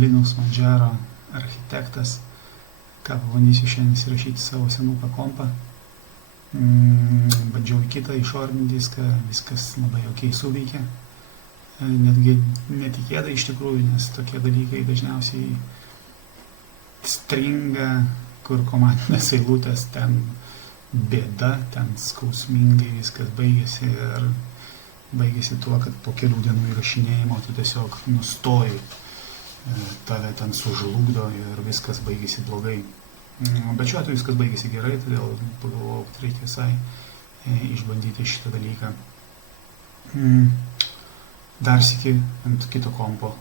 Linux Manjaro architektas, ką pabandysiu šiandien įsirašyti savo senuką kompą. Bandžiau į kitą išorinį diską, viskas labai ok suveikia. Netgi netikėtai iš tikrųjų, nes tokie dalykai dažniausiai stringa, kur komandinės eilutės ten bėda, ten skausmingai viskas baigėsi ir baigėsi tuo, kad po kelių dienų įrašinėjimo tu tiesiog nustoji, tave ten sužlugdo ir viskas baigėsi blogai. Bet šiuo atveju viskas baigėsi gerai, todėl pagalvojau, kad reikia visai išbandyti šitą dalyką. Dar sykį ant kito kompo,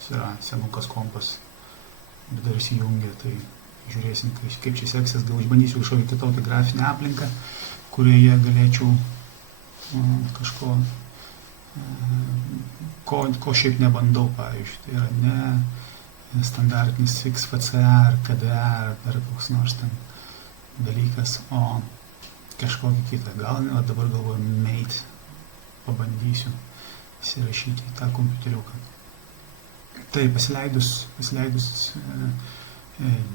jis yra senukas kompas, bet dar įsijungia, tai žiūrėsim, kaip čia seksis, gal išbandysiu kažkokią kitokią grafinę aplinką, kurioje galėčiau kažko, ko šiaip nebandau, pavyzdžiui, tai yra ne standartinis XFCE ar KDE ar koks nors ten dalykas, o kažkokį kitą. Gal dabar galvoju Mate pabandysiu įsirašyti į tą kompiuteriuką. Tai pasileidus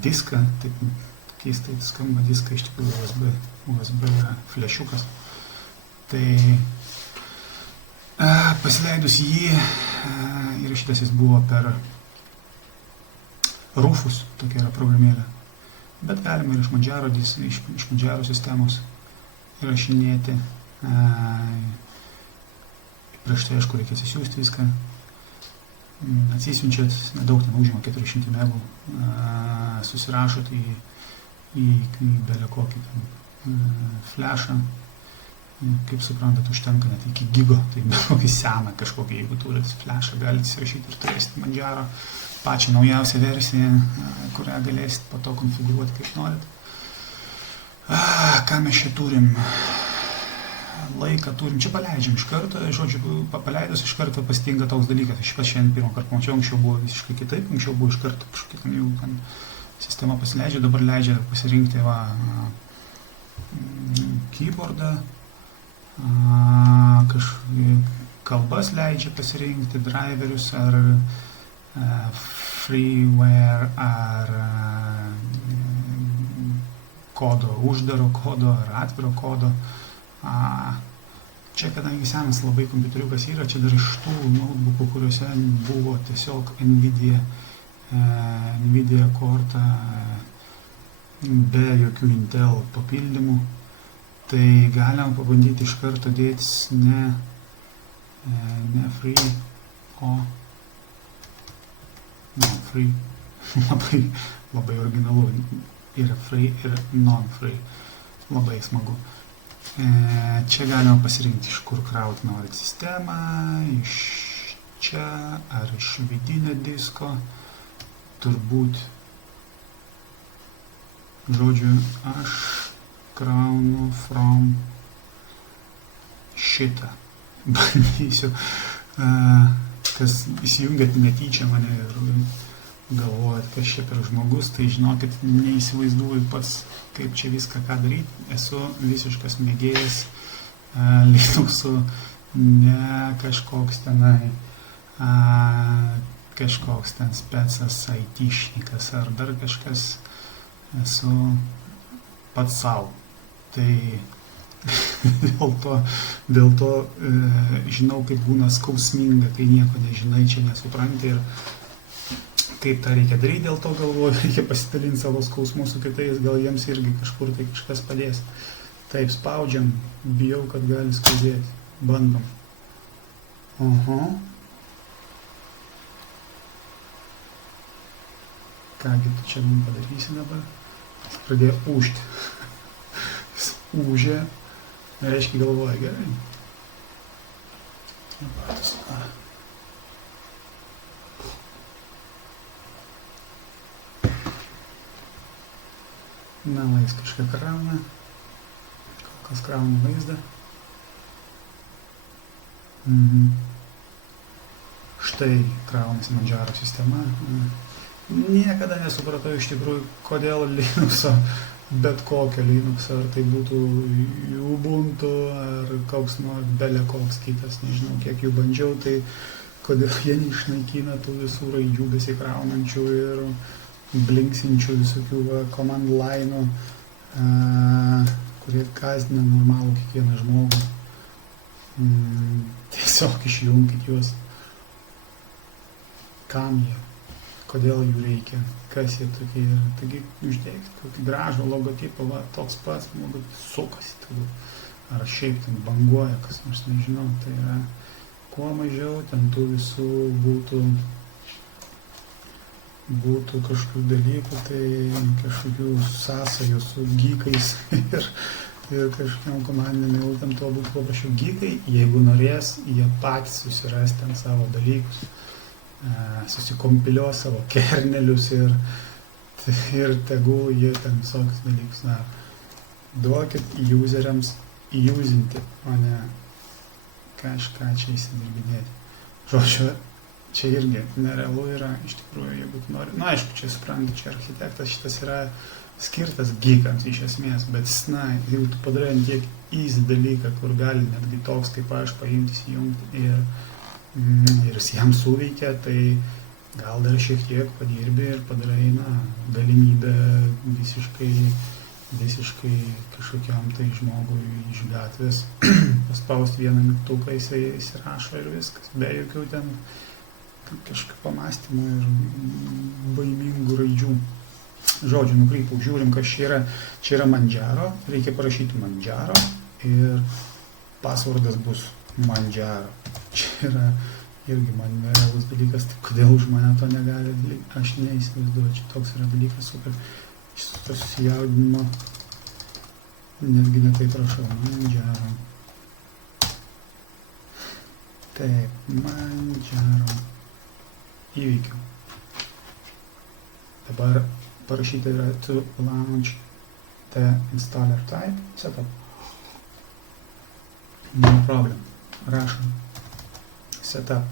diską, taip keistai skamba diską, iš tikrųjų USB flešiukas. Tai pasileidus jį, įrašytas jis buvo per Rufus, tokia yra programėlė. Bet galima ir iš Manjaro sistemos įrašinėti. Prieš tai, aišku, reikia atsisiųsti viską. Atsisiunčiat, nedaug ten užima 400 megų, susirašot į belę kokį ten flešą. Kaip suprantat, užtenka net iki gigo, tai bet kokį seną kažkokį, jeigu turit flešą, galite įsirašyti ir turėsit Manjaro pačią naujausią versiją, kurią galėsit po to konfigūruoti kaip norit. Ką mes čia turim? Laiką turim, čia paleidžiam iš karto, žodžiu, paleidus iš karto pasitinka toks dalykas. Aš pats šiandien pirmą kartą mačiau, anksčiau buvo visiškai kitaip, anksčiau buvo iš karto kažkokia ten sistema pasileidžia, dabar leidžia pasirinkti keyboardą, kalbas leidžia pasirinkti, driverius ar freeware ar kodo, uždaro kodo ar atviro kodo. Čia, kadangi senas labai kompiuteriukas yra, čia dar iš tų notebookų, kuriuose buvo tiesiog Nvidia korta be jokių Intel papildymų, tai galima pabandyti iš karto dėtis ne free, o free, labai originalu, yra free ir non-free, labai smagu. Čia galima pasirinkti, iš kur krauti norit sistemą, iš čia ar iš vidinio disko, turbūt, žodžiu, aš kraunu from šitą, bandysiu, kas įsijungiat netyčia mane ir galvojat, kas čia per žmogus, tai žinokit, neįsivaizduoju pats, kaip čia viską ką daryti. Esu visiškas mėgėjas Linuxų, ne kažkoks tenai, kažkoks ten specas, IT-šnikas ar dar kažkas. Esu pats savo. Tai dėl to žinau, kaip būna skausminga, kai nieko nežinai, čia nesupranti ir kaip tą reikia daryti, dėl to galvoju, reikia pasidalinti savo skausmu su kitais, gal jiems irgi kažkur tai kažkas padės. Taip, spaudžiam, bijau, kad gali skaudėti. Bandom. Kągi tu čia mums padarysi dabar? Jis pradėjo ūžti. Jis ūžė, reiškia galvoja, gerai. Na, jis kažką krauna, kol kas krauna vaizdą. Štai kraunasi Manjaro sistema. Niekada nesupratau iš tikrųjų, kodėl Linuxo, bet kokio Linuxo, ar tai būtų Ubuntu, ar koks nors bele koks kitas, nežinau, kiek jų bandžiau, tai kodėl jie neišnaikina tų visų raidžių besikraunančių ir blinksinčių visokių command line'ų, kurie gąsdina normalų kiekvieną žmogų. Tiesiog išjungkit juos. Kam jie? Kodėl jų reikia? Kas jie tokie yra? Taigi uždėkit kokį gražų logotipą, va, toks pats, sukasi turbūt. Ar šiaip ten banguoja, kas nors nežinau. Tai yra kuo mažiau ten tų visų būtų kažkokių dalykų, tai kažkokių sąsajų su geekais ir kažkokiam komandiniam eilutėm, tuo būtų paprašiau. Geekai, jeigu norės, jie patys susiras ten savo dalykus, susikompiliuos savo kernelius ir tegul jie ten visokius dalykus daro. Duokit useriams įjūzinti, o ne kažką čia įsidirbinėti. Žodžiu, čia irgi nerealu yra, iš tikrųjų, jeigu tu nori. Na, aišku, čia suprantu, čia architektas šitas yra skirtas geekams iš esmės, bet jeigu tu padarai ant tiek easy dalyką, kur gali netgi toks kaip aš paimti, įsijungti ir jam suveikia, tai gal dar šiek tiek padirbi ir padarai, galimybę visiškai kažkokiam tai žmogui iš gatvės paspausti vieną mygtuką, jisai įsirašo ir viskas, be jokių ten kažkokių pamastymų ir baimingų raidžių. Žodžiu, nukrypau, žiūrim, kas čia yra. Čia yra Manjaro, reikia parašyti Manjaro ir pasvordas bus Manjaro. Čia yra irgi man nerealus dalykas, tai kodėl už mane to negali dalykas, aš neįsivaizduoju, čia toks yra dalykas, super susijaudinimo, netgi netai prašau, Manjaro. Taip, Manjaro. Įveikiau. Dabar parašyti yra to launch the installer type setup. No problem. Rašom. Setup.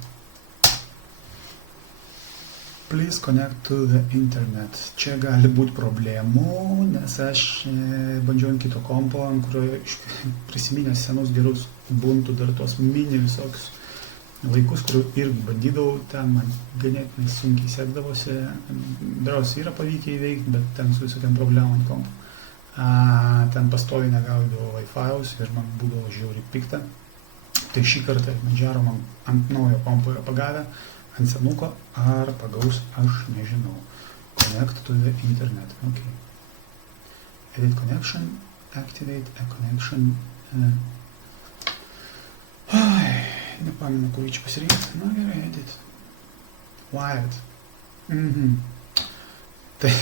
Please connect to the internet. Čia gali būti problemų, nes aš bandžiau ant kito kompo, ant kurio prisiminęs senus gerus Ubuntu dar tos mini visokius laikus, kurių irgi bandydavau, ten man ganėtinai sunkiai sekdavosi, daros yra pavykę įveikti, bet ten su visokiam problemom ant kompo. Ten pastoviai negaudavau Wi-Fi'aus ir man būdavo žiauriai pikta. Tai šį kartą Manjaro man ant naujo kompo yra pagavę, ant senuko, ar pagaus, aš nežinau. Connect to the internet. Ok. Edit connection, activate a connection. Nepamenu, kurį čia pasirinkti. Na gerai, edit. Wired. Tai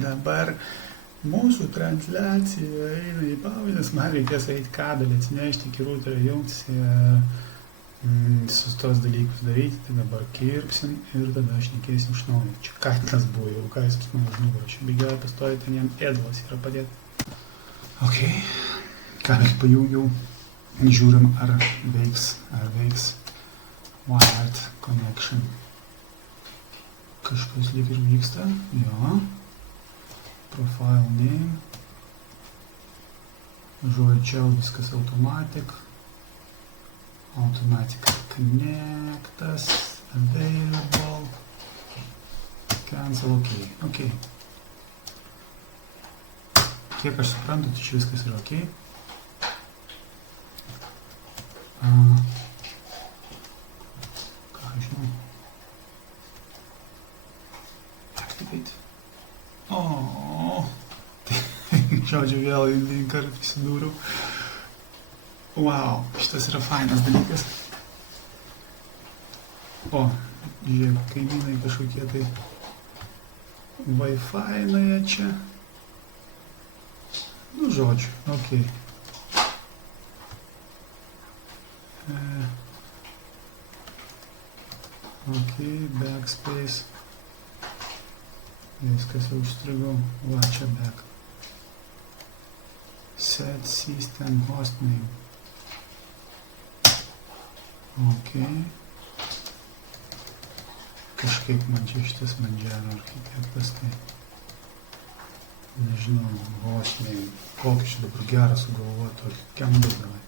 dabar mūsų transliacija eina į pabaigą, nes man reikės eiti kabelį, atsinešti iki routerio, jungtis visus tos dalykus daryti, tai dabar kirpsim ir tada šnekėsim iš naujo. Čia katinas buvo, jau ką jis pas mane už nugarą. Čia bėgioja pastoja, ten jam ėdalas yra padėti. Ok, kabelį pajungiau, žiūrim ar veiks wired connection. Kažkas lyg ir vyksta, jo. Profile name. Žodžiu, viskas automatic connectas, available, cancel, ok. Kiek aš suprantu, tai čia viskas yra ok. Ką aš žinau? Activate. Žodžiu, vėl eilinį kartą įsidūriau. Wow, šitas yra fainas dalykas. O, žiūrėk, kaimynai kažkokie tai Wi-Fi čia. Nu, žodžiu, ok. Ok, backspace. Viskas jau užstrigau. Va, čia back. Set system hostname. Ok. Kažkaip man čia šitas Manjaro architektas, tai nežinau, hostname. Kokį čia dabar gerą sugalvoti, tokį kiam bus davai.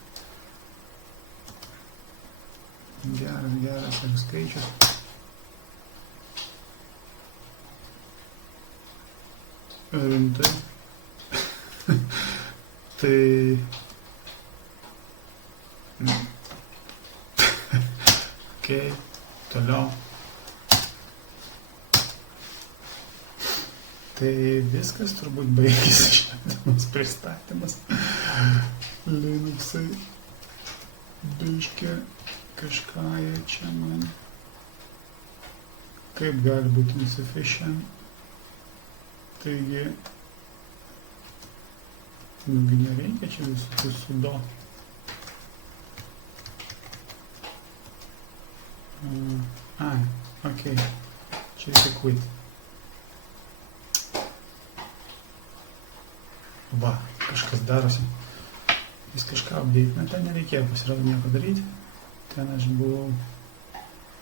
Geras ir skaičius. Rimtai. Tai... Okay, toliau. Tai viskas turbūt baigėsi šiandienos pristatymas. Linuxai biškį kažką jie čia man. Kaip gali būti insufficient. Taigi, nugi nereikia čia visų sudo. Okay. Čia reikia quit. Va, kažkas darosi. Jis kažką update. Ten nereikėjo pasirodo nieko daryti. Ten aš buvau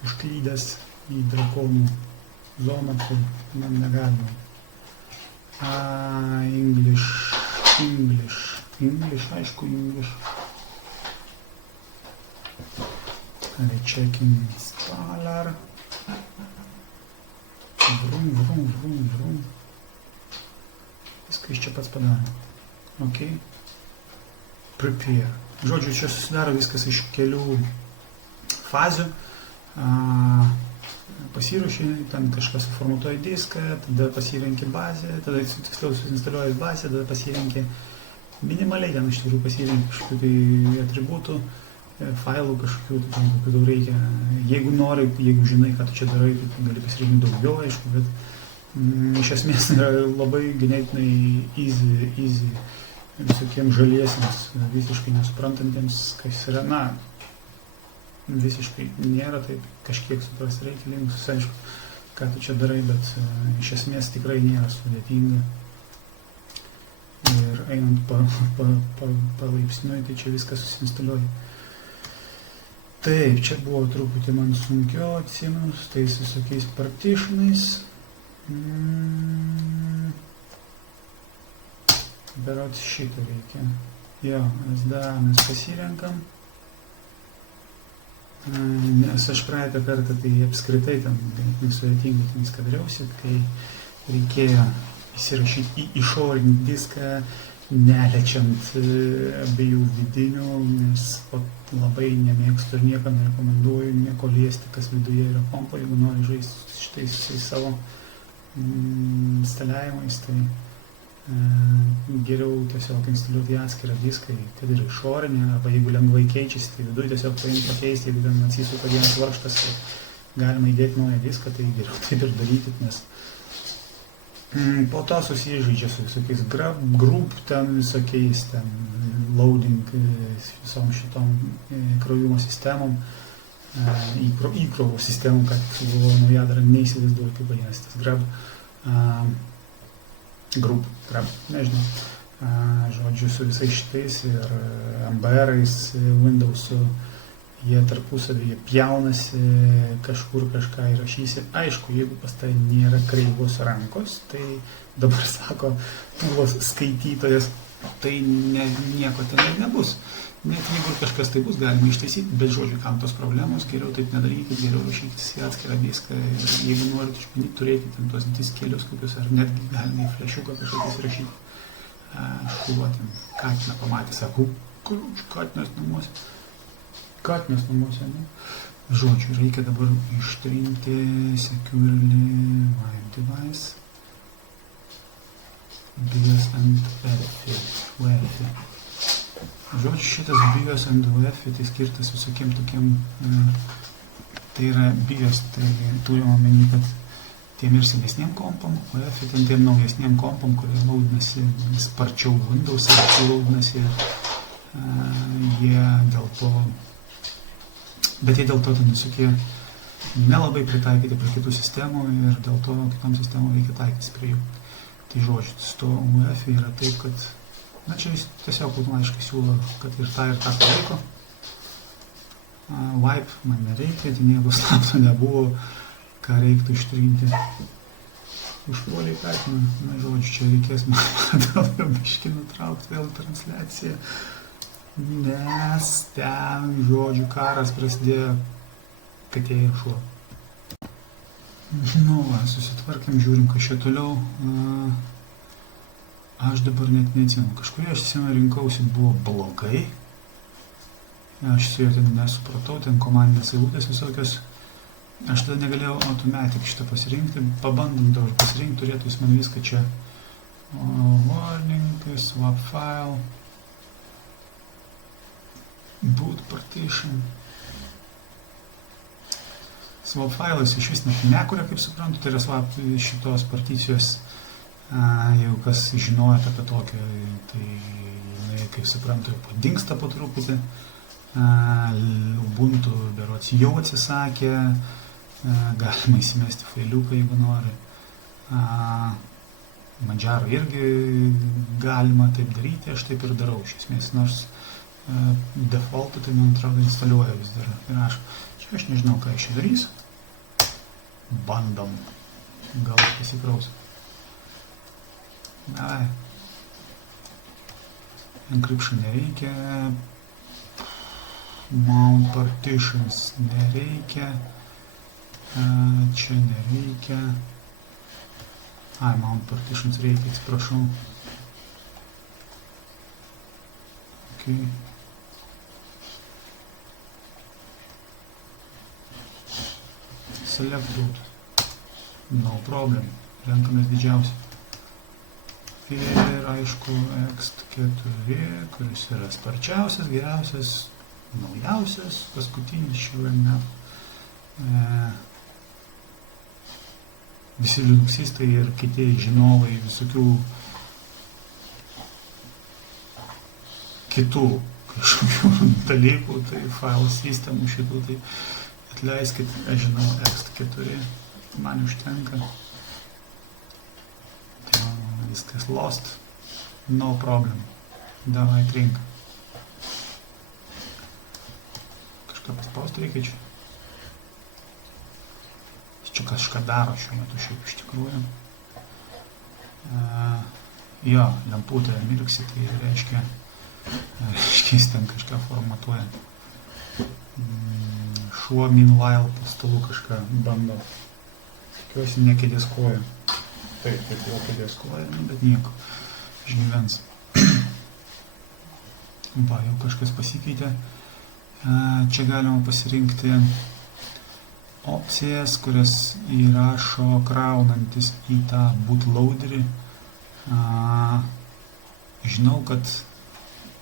užklydęs į drakonų zoną, kur man negalima. English, aišku, English. Rechecking installer. Vrum. Viską iš čia pats padarė. Ok. Prepare. Žodžiu, čia susidaro viskas iš kelių fazių. Pasiruoši, ten kažkas suformuotoja diską, tada pasirenki bazę, tada tiksliau susinstaliuoji bazę, tada pasirenki minimaliai, ten iš tikrųjų pasirenki kažkokių tai atributų, failų kažkokių, ten kokių daug reikia. Jeigu nori, jeigu žinai, ką tu čia darai, tai gali pasirinkti daugiau, aišku, bet iš esmės yra labai ganėtinai easy visokiems žaliesiems, visiškai nesuprantantiems, kas yra, visiškai nėra, taip kažkiek supras reikia Linuxus, aišku, ką tu čia darai, bet iš esmės tikrai nėra sudėtinga. Ir einant palaipsniui, tai čia viskas susinstaliuoja. Taip, čia buvo truputį man sunkiau atsiminus, tais visokiais partitionais. Berods šitą reikia. Jo, SDA mes pasirenkam. Nes aš praeitą kartą tai apskritai ten sudėtingai viską dariausi, kai reikėjo įsirašyti į išorinį diską, nelečiant abiejų vidinių, nes labai nemėgstu ir niekam nerekomenduoju nieko liesti, kas viduje yra kompo, jeigu nori žaisti šitais savo instaliavimais, tai geriau tiesiog instaliuoti atskirą diską, kad ir išorinį, arba jeigu lengvai keičiasi, tai viduje tiesiog paimti pakeisti, jeigu ten atsisuka vienas varžtas, tai galima įdėti naują diską, tai geriau taip ir daryti, nes po to susižaidžia su visokiais group, ten visokiais, ten loading, visom šitom įkrovimo sistemom, įkrovo sistemom, kad buvo naujadarą neįsivaizduoju, kaip vadinasi tas group, nežinau, žodžiu, su visais šitais ir MBR-ais, Windows'u, jie tarpusavyje pjaunasi, kažkur kažką įrašysi. Aišku, jeigu pas tai nėra kreivos rankos, tai dabar sako tūlos skaitytojas, tai nieko ten nebus. Net jeigu kažkas tai bus, galima ištaisyti, bet žodžiu, kam tos problemos, geriau taip nedarykit, geriau rašykit į atskirą diską. Jeigu norit išmanyti, turėkite ten tos diskelius kokius, ar netgi galima į flešiuką kažkokius rašyti. Šuva ten katiną pamatė, sako, katinas namuose. Katinas namuose, ne? Žodžiu, reikia dabar ištrinti securely wipe device, BIOS and UEFI. Žodžiu, šitas BIOS and UEFI tai skirtas visokiem tokiem, tai yra BIOS, tai turime omeny, kad tiem ir senesniem kompom, UEFI tiem naujesniem kompom, kurie laudinasi sparčiau Windows, laudinasi ir jie dėl to, bet jie dėl to ten visokie nelabai pritaikyti prie kitų sistemų ir dėl to kitom sistemom reikia taikytis prie jų. Tai žodžiu, su to UEFI yra taip, kad čia jis tiesiog automatiškai siūlo, kad ir tą palaiko. Wipe man nereikia, tai nieko slapto nebuvo, ką reiktų ištrinti. Užpuoliai katiną, žodžiu, čia reikės man gal biškį nutraukti vėl transliaciją, nes ten, žodžiu, karas prasidėjo katė ir šuo. Nu, va, susitvarkėm, žiūrim, kas čia toliau. Aš dabar net neatsimenu. Kažkuria aš atsimenu rinkausi buvo blogai. Aš su juo ten nesupratau, ten komandinės eilutės visokios. Aš tada negalėjau automatic šitą pasirinkti. Pabandom dabar pasirinkti, turėtų jis man viską čia. Warning, swap file. Boot partition. Swap file'as iš vis net nekuria, kaip suprantu, tai yra swap šitos particijos, jeigu kas žinojate apie tokią, tai jinai, kaip suprantu, jau dingsta po truputį. Ubuntu berods jau atsisakė, galima įsimesti failiuką, jeigu nori. Manjaro irgi galima taip daryti, aš taip ir darau iš esmės, nors defaultą tai, man atrodo, instaliuoja vis dar. Ir čia aš nežinau, ką aš čia darysiu. Bandom. Gal pasikraus. Davai. Encryption nereikia. Mount partitions nereikia. Čia nereikia. Mount partitions reikia, atsiprašau. Okay. Select root. No problem. Renkamės didžiausią. Ir aišku, ext4, kuris yra sparčiausias, geriausias, naujausias, paskutinis šiuo. Visi linuxistai ir kiti žinovai visokių kitų kažkokių dalykų, tai file sistemų šitų, tai atleiskit, aš žinau, ext4, man užtenka. Tai viskas lost, no problem, davai trink. Kažką paspausti reikia čia. Čia kažką daro šiuo metu šiaip iš tikrųjų. Jo, lemputė mirksi, tai reiškia jis ten kažką formatuoja. Šuo meanwhile po stalu kažką bando. Tikiuosi ne kėdės koja. Taip jau kėdės koja, bet nieko. Išgyvens. Va, jau kažkas pasikeitė. Čia galima pasirinkti opcijas, kurias įrašo kraunantis į tą bootloaderį. Žinau, kad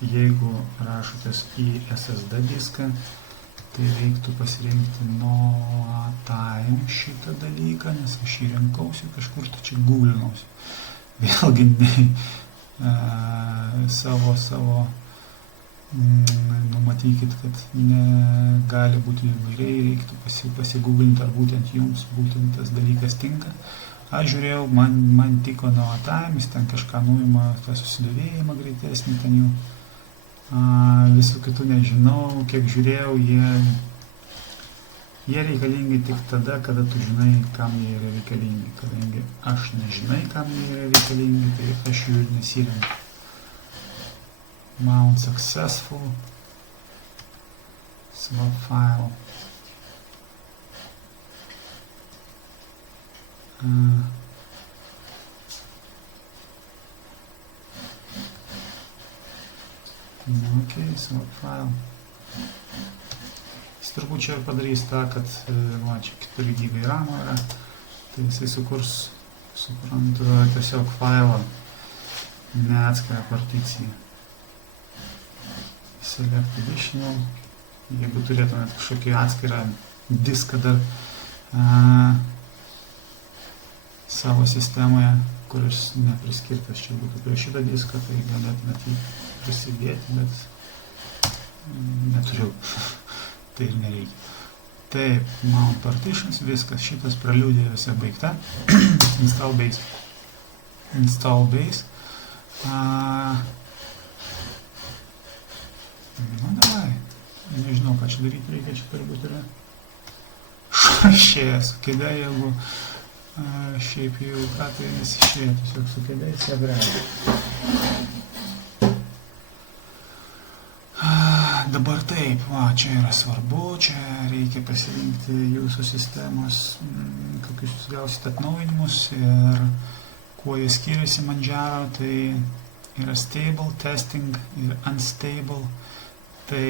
jeigu rašotės į SSD diską, tai reiktų pasirinkti no time šitą dalyką, nes aš jį rinkausi kažkur, tai čia googlinausi. Vėlgi savo numatykit, kad negali būti įvairiai, reiktų pasigūglinti, ar būtent jums būtent tas dalykas tinka. Aš žiūrėjau, man tiko no time, jis ten kažką nuima, tą susidavėjimą greitesnį ten jų. Visų kitų nežinau, kiek žiūrėjau, jie reikalingi tik tada, kada tu žinai, kam jie yra reikalingi. Kadangi aš nežinai, kam jie yra reikalingi, tai aš jų ir nesirenku. Mount successful. Swap file. Ok, swap file. Jis turbūt čia padarys tą, kad čia 4 GB RAM yra, tai jisai sukurs, suprantu, tiesiog failą, ne atskirą particiją. Select additional. Jeigu turėtumėt kažkokį atskirą diską dar savo sistemoje, kuris nepriskirtas čia būtų prie šitą diską, tai galėtumėt jį prisidėti, bet neturiu. Tai ir nereikia. Taip, mount partitions, viskas, šitas preliudija visa baigta. Install base. Install base. Nu, davai. Nežinau, ką čia daryti reikia, čia turbūt yra šašėjas su kėdė, jeigu šiaip jau ką tai nesišėja, tiesiog su kėdė įsiagrėja. dabar taip, čia yra svarbu, čia reikia pasirinkti jūsų sistemos, kokius jūs gausite atnaujinimus ir kuo jie skiriasi Manjaro, tai yra stable, testing ir unstable, tai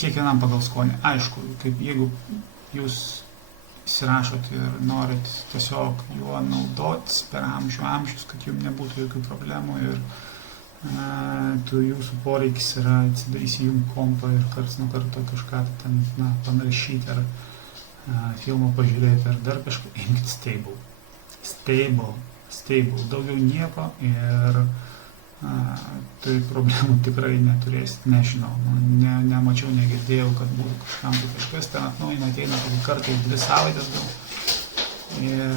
kiekvienam pagal skonį. Aišku, kaip jeigu jūs įsirašot ir norit tiesiog juo naudotis per amžius, kad jums nebūtų jokių problemų ir jūsų poreikis yra įsijungti kompą ir karts nuo karto kažką ten panaršyti ar filmą pažiūrėti ar dar kažką, imkit stable, daugiau nieko ir tai problemų tikrai neturėsit, nežinau, nemačiau, negirdėjau, kad būtų kažkam tai kažkas, ten atnaujina ateina kokį kartą į 2 savaitės gal ir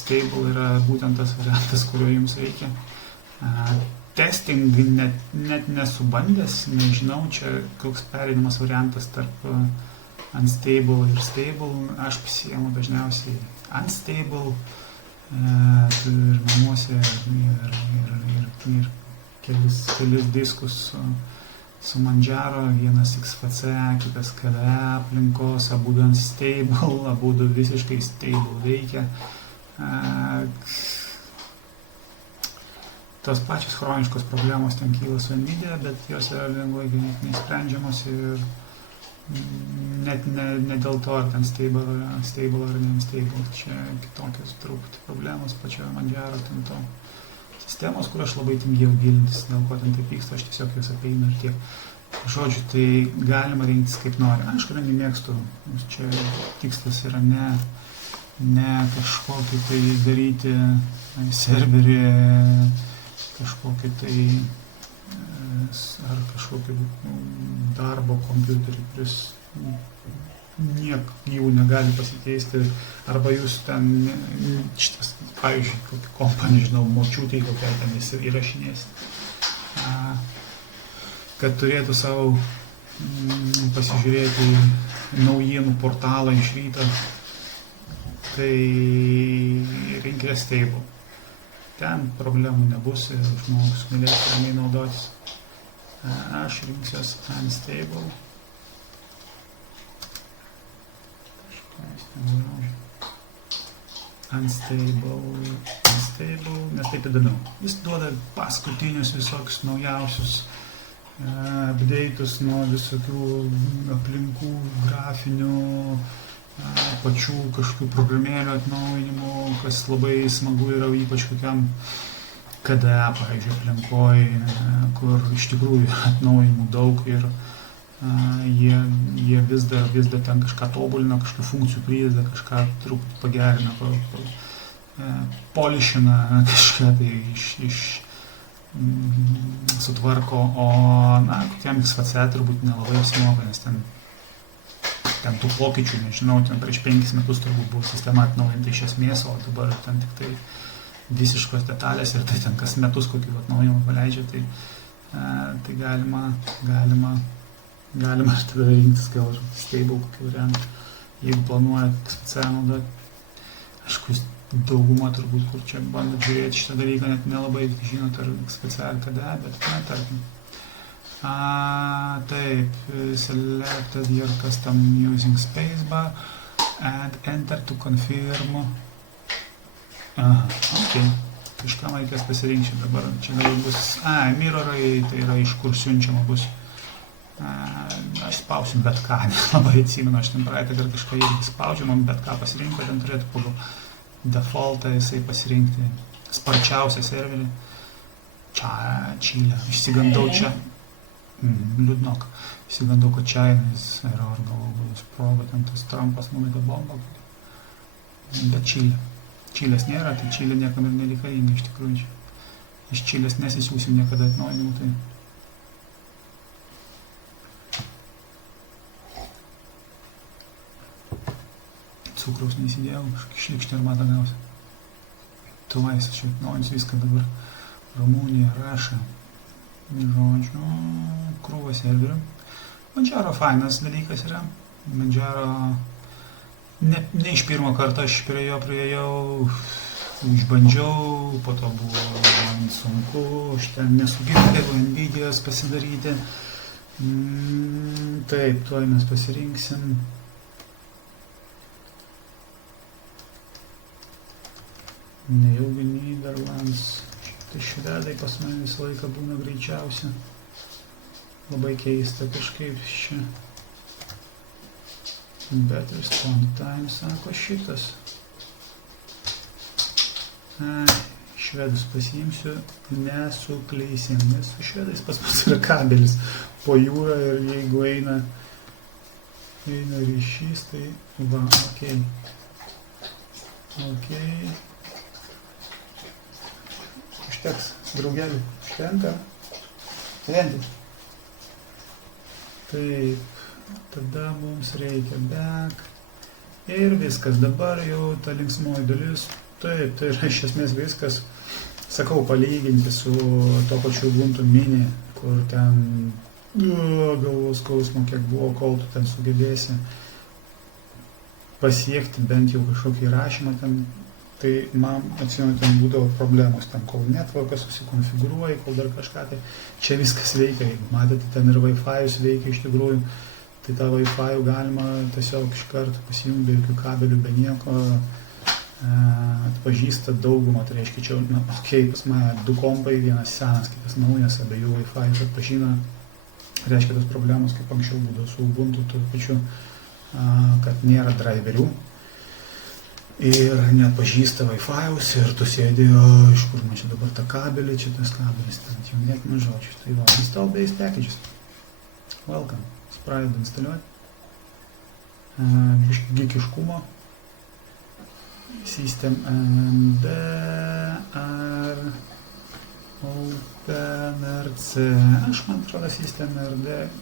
stable yra būtent tas variantas, kurio jums reikia. Testing net nesubandęs, nežinau, čia koks pereinamas variantas tarp unstable ir stable, aš pasiėmu dažniausiai unstable, ir namuose ir kelis diskus su Manjaro, vienas XFC, kitas KDE aplinkos, abudu unstable, abudu visiškai stable veikia. Tos pačios chroniškos problemos ten kyla su Nvidia, bet jos yra lengvai nesprendžiamos ir net ne dėl to, ar ten stable ar ne unstable, čia kitokios truputį problemos pačioje Manjaro, ten to sistemos, kur aš labai tingėjau gilintis, dėl ko ten taip vyksta, aš tiesiog jos apeinu ir tiek. Žodžiu, tai galima rinktis kaip nori. Aš kadangi mėgstu, čia tikslas yra ne kažkokį tai daryti serverį, kažkokį tai ar kažkokį darbo kompiuterį, kuris jų negali pasikeisti, arba jūs ten, šitas, pavyzdžiui, kokį kompą, nežinau, močiutį kokią ten įrašinėsit, kad turėtų savo pasižiūrėti naujienų portalą iš ryto, tai reikia stable. Ten problemų nebus ir žmogus galės ramiai naudotis. Aš rinksiuos unstable. Unstable, nes taip įdomiau. Jis duoda paskutinius visokius naujausius update'us nuo visokių aplinkų, grafinių, pačių kažkokių programėlių atnaujinimų, kas labai smagu yra ypač kokiam KDE, pavyzdžiui, aplinkoje, kur iš tikrųjų atnaujinimų daug ir jie vis dar ten kažką tobulina, kažkokių funkcijų prideda, kažką truputį pagerina, polišina, kažką tai sutvarko, o kokiam XFC turbūt nelabai apsimoka, nes ten tų pokyčių, nežinau, ten prieš 5 metus turbūt buvo sistema atnaujinta iš esmės, o dabar ten tik tai visiškos detalės ir tai ten kas metus kokį atnaujinimą paleidžia, tai galima ir tada rinktis gal stable kokį variantą, jeigu planuojat XFC naudoti. Aišku, dauguma turbūt, kur čia bandot žiūrėti šitą dalyką, net nelabai žinot ar XFC ar KDE, bet tarkim. Taip, selected your custom using spacebar, add enter to confirm. Ok, kažkam reikės pasirinkti dabar, čia gal bus, mirrorai, tai yra iš kur siunčiama bus. Aš spausiu bet ką, nelabai atsimenu, aš ten praeitą dar kažką irgi spaudžiu, man bet ką pasirinkti, ten turėtų pagal defaultą jisai pasirinkti sparčiausią serverį. Čilė, išsigandau čia. Liūdnok, įsigandau, kad Čainis error galvau sprogo, ten tas Trumpas numetė bombą. Bet Čilės nėra, tai Čilė niekam ir nereikalinga iš tikrųjų. Iš Čilės nesisiūsim niekada atnaujinimų, tai cukraus neįsidėjau, šlikštį ir matą gausiu. Tuvais, aš atnaujinsiu viską dabar. Rumunija, Raša. Žodžiu, krūva serverių. Manjaro fainas dalykas yra. Manjaro ne iš pirmo karto aš prie jo priėjau Išbandžiau, po to buvo man sunku, aš ten nesugebėjau Nvidios pasidaryti. Taip, tuoj mes pasirinksim. Nejaugi Nyderlands. Tai švedai pas mane visą laiką būna greičiausia. Labai keista kažkaip čia. Bet respond time sako šitas. Švedus pasiimsiu, nesukleisim, nes su švedais pas mus yra kabelis po jūrą ir jeigu eina ryšys, tai va, okei. Užteks, draugelį, užtenka. Venti. Taip, tada mums reikia back. Ir viskas, dabar jau ta linksmoji dalis. Taip, tai yra iš esmės viskas, sakau, palyginti su to pačiu Ubuntu Mini, kur ten galvos skausmo kiek buvo, kol tu ten sugebėsi pasiekti bent jau kažkokį įrašymą ten, tai man atsimenu, ten būdavo problemos, ten kol netvarką susikonfigūruoji, kol dar kažką, tai čia viskas veikia, jeigu matėte, ten ir Wi-Fi'us veikia iš tikrųjų, tai tą Wi-Fi'ų galima tiesiog iš karto pasijungti be jokių kabelių, be nieko, atpažįsta daugumą, tai reiškia, čia, pas mane 2 kompai, vienas senas, kitas naujas, abiejų Wi-Fi'us atpažina, reiškia tos problemos, kaip anksčiau būdavo su Ubuntu, tuo pačiu, kad nėra driverių ir neatpažįsta Wi-Fi'us ir tu sėdi, iš kur man čia dabar tą kabelį, čia tas kabelis, ten jungiek man žodžius, tai va, install base packages, welcome, pradeda instaliuoti, biškį gikiškumo, systemd ar OpenRC, aš man atrodo systemd,